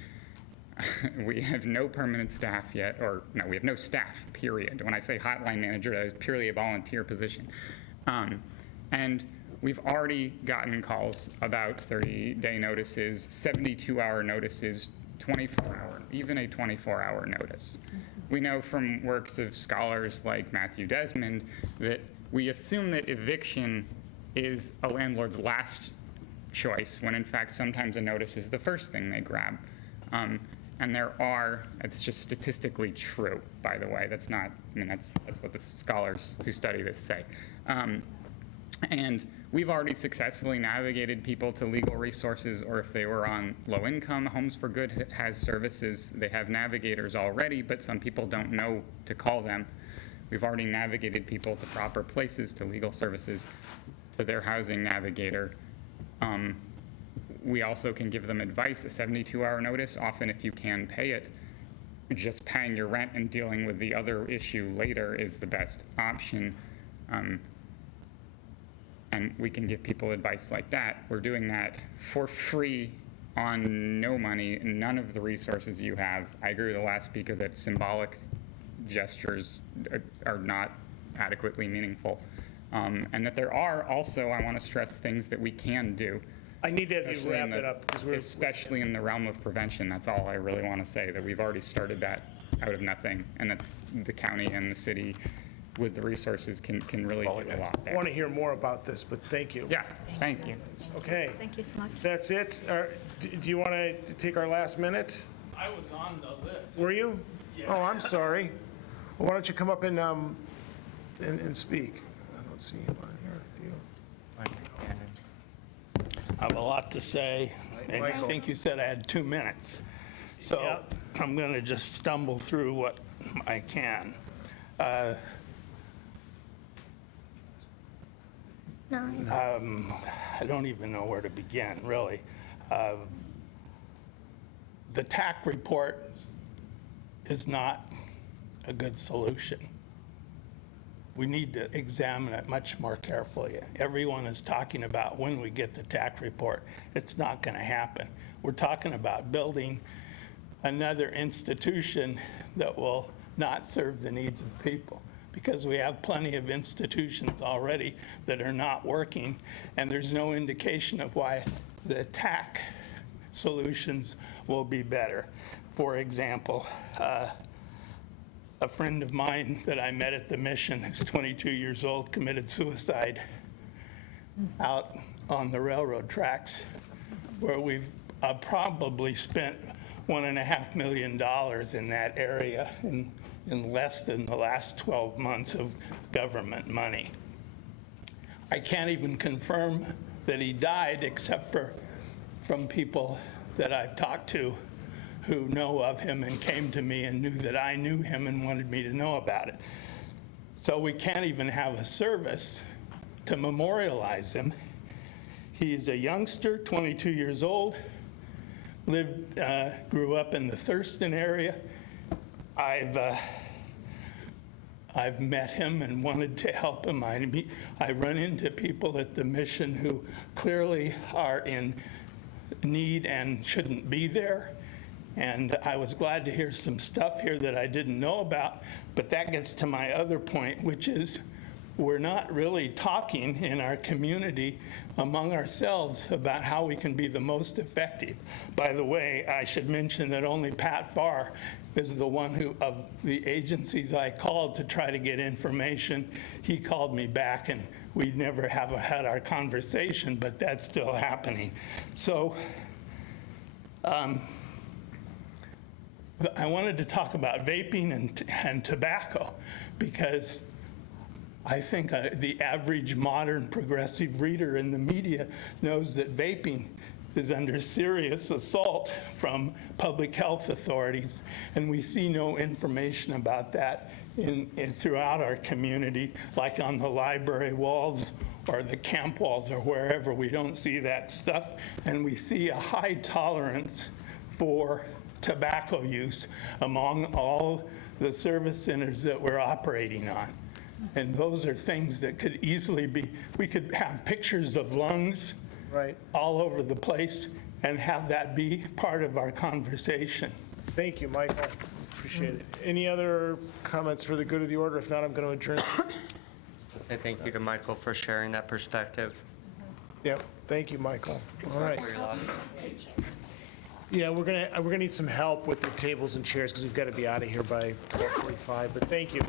We have no permanent staff yet, or no, we have no staff, period. When I say hotline manager, that is purely a volunteer position. And we've already gotten calls about 30-day notices, 72-hour notices, 24-hour, even a 24-hour notice. We know from works of scholars like Matthew Desmond that we assume that eviction is a landlord's last choice, when in fact sometimes a notice is the first thing they grab. And it's just statistically true, by the way. That's what the scholars who study this say. And we've already successfully navigated people to legal resources, or if they were on low income, Homes for Good has services. They have navigators already, but some people don't know to call them. We've already navigated people to proper places, to legal services, to their housing navigator. We also can give them advice, a 72-hour notice. Often if you can pay it, just paying your rent and dealing with the other issue later is the best option. And we can give people advice like that. We're doing that for free on no money, none of the resources you have. I agree with the last speaker that symbolic gestures are not adequately meaningful. And that there are also, I want to stress, things that we can do. I need to have you wrap it up, because especially in the realm of prevention. That's all I really want to say, that we've already started that out of nothing, and that the county and the city with the resources can really do a lot there. I want to hear more about this, but thank you. Yeah, thank you. Okay. Thank you so much. That's it. Do you want to take our last minute? I was on the list. Were you? Yeah. Oh, I'm sorry. Well, why don't you come up and speak? I don't see you on here. Do you? I have a lot to say, and I Michael. think you said I had 2 minutes. So Yep. I'm going to just stumble through what I can. I don't even know where to begin, really. The TAC report is not a good solution. We need to examine it much more carefully. Everyone is talking about when we get the TAC report. It's not going to happen. We're talking about building another institution that will not serve the needs of people, because we have plenty of institutions already that are not working, and there's no indication of why the TAC solutions will be better. For example, a friend of mine that I met at the mission, who's 22 years old, committed suicide out on the railroad tracks, where we've probably spent $1.5 million in that area in less than the last 12 months of government money. I can't even confirm that he died except from people that I've talked to who know of him and came to me and knew that I knew him and wanted me to know about it. So we can't even have a service to memorialize him. He's a youngster, 22 years old, grew up in the Thurston area. I've met him and wanted to help him. I run into people at the mission who clearly are in need and shouldn't be there. And I was glad to hear some stuff here that I didn't know about, but that gets to my other point, which is we're not really talking in our community among ourselves about how we can be the most effective. By the way, I should mention that only Pat Farr is the one who, of the agencies I called to try to get information, he called me back and we never have had our conversation, but that's still happening. So I wanted to talk about vaping and tobacco because I think the average modern progressive reader in the media knows that vaping is under serious assault from public health authorities, and we see no information about that throughout our community, like on the library walls or the camp walls or wherever. We don't see that stuff, and we see a high tolerance for tobacco use among all the service centers that we're operating on. And those are things that could easily be, we could have pictures of lungs all over the place and have that be part of our conversation. Thank you, Michael. Appreciate it. Any other comments for the good of the order? If not, I'm going to adjourn. I thank you to Michael for sharing that perspective. Yep. Thank you, Michael. All right. For your last- Yeah, we're gonna need some help with the tables and chairs because we've got to be out of here by 12:45. But thank you.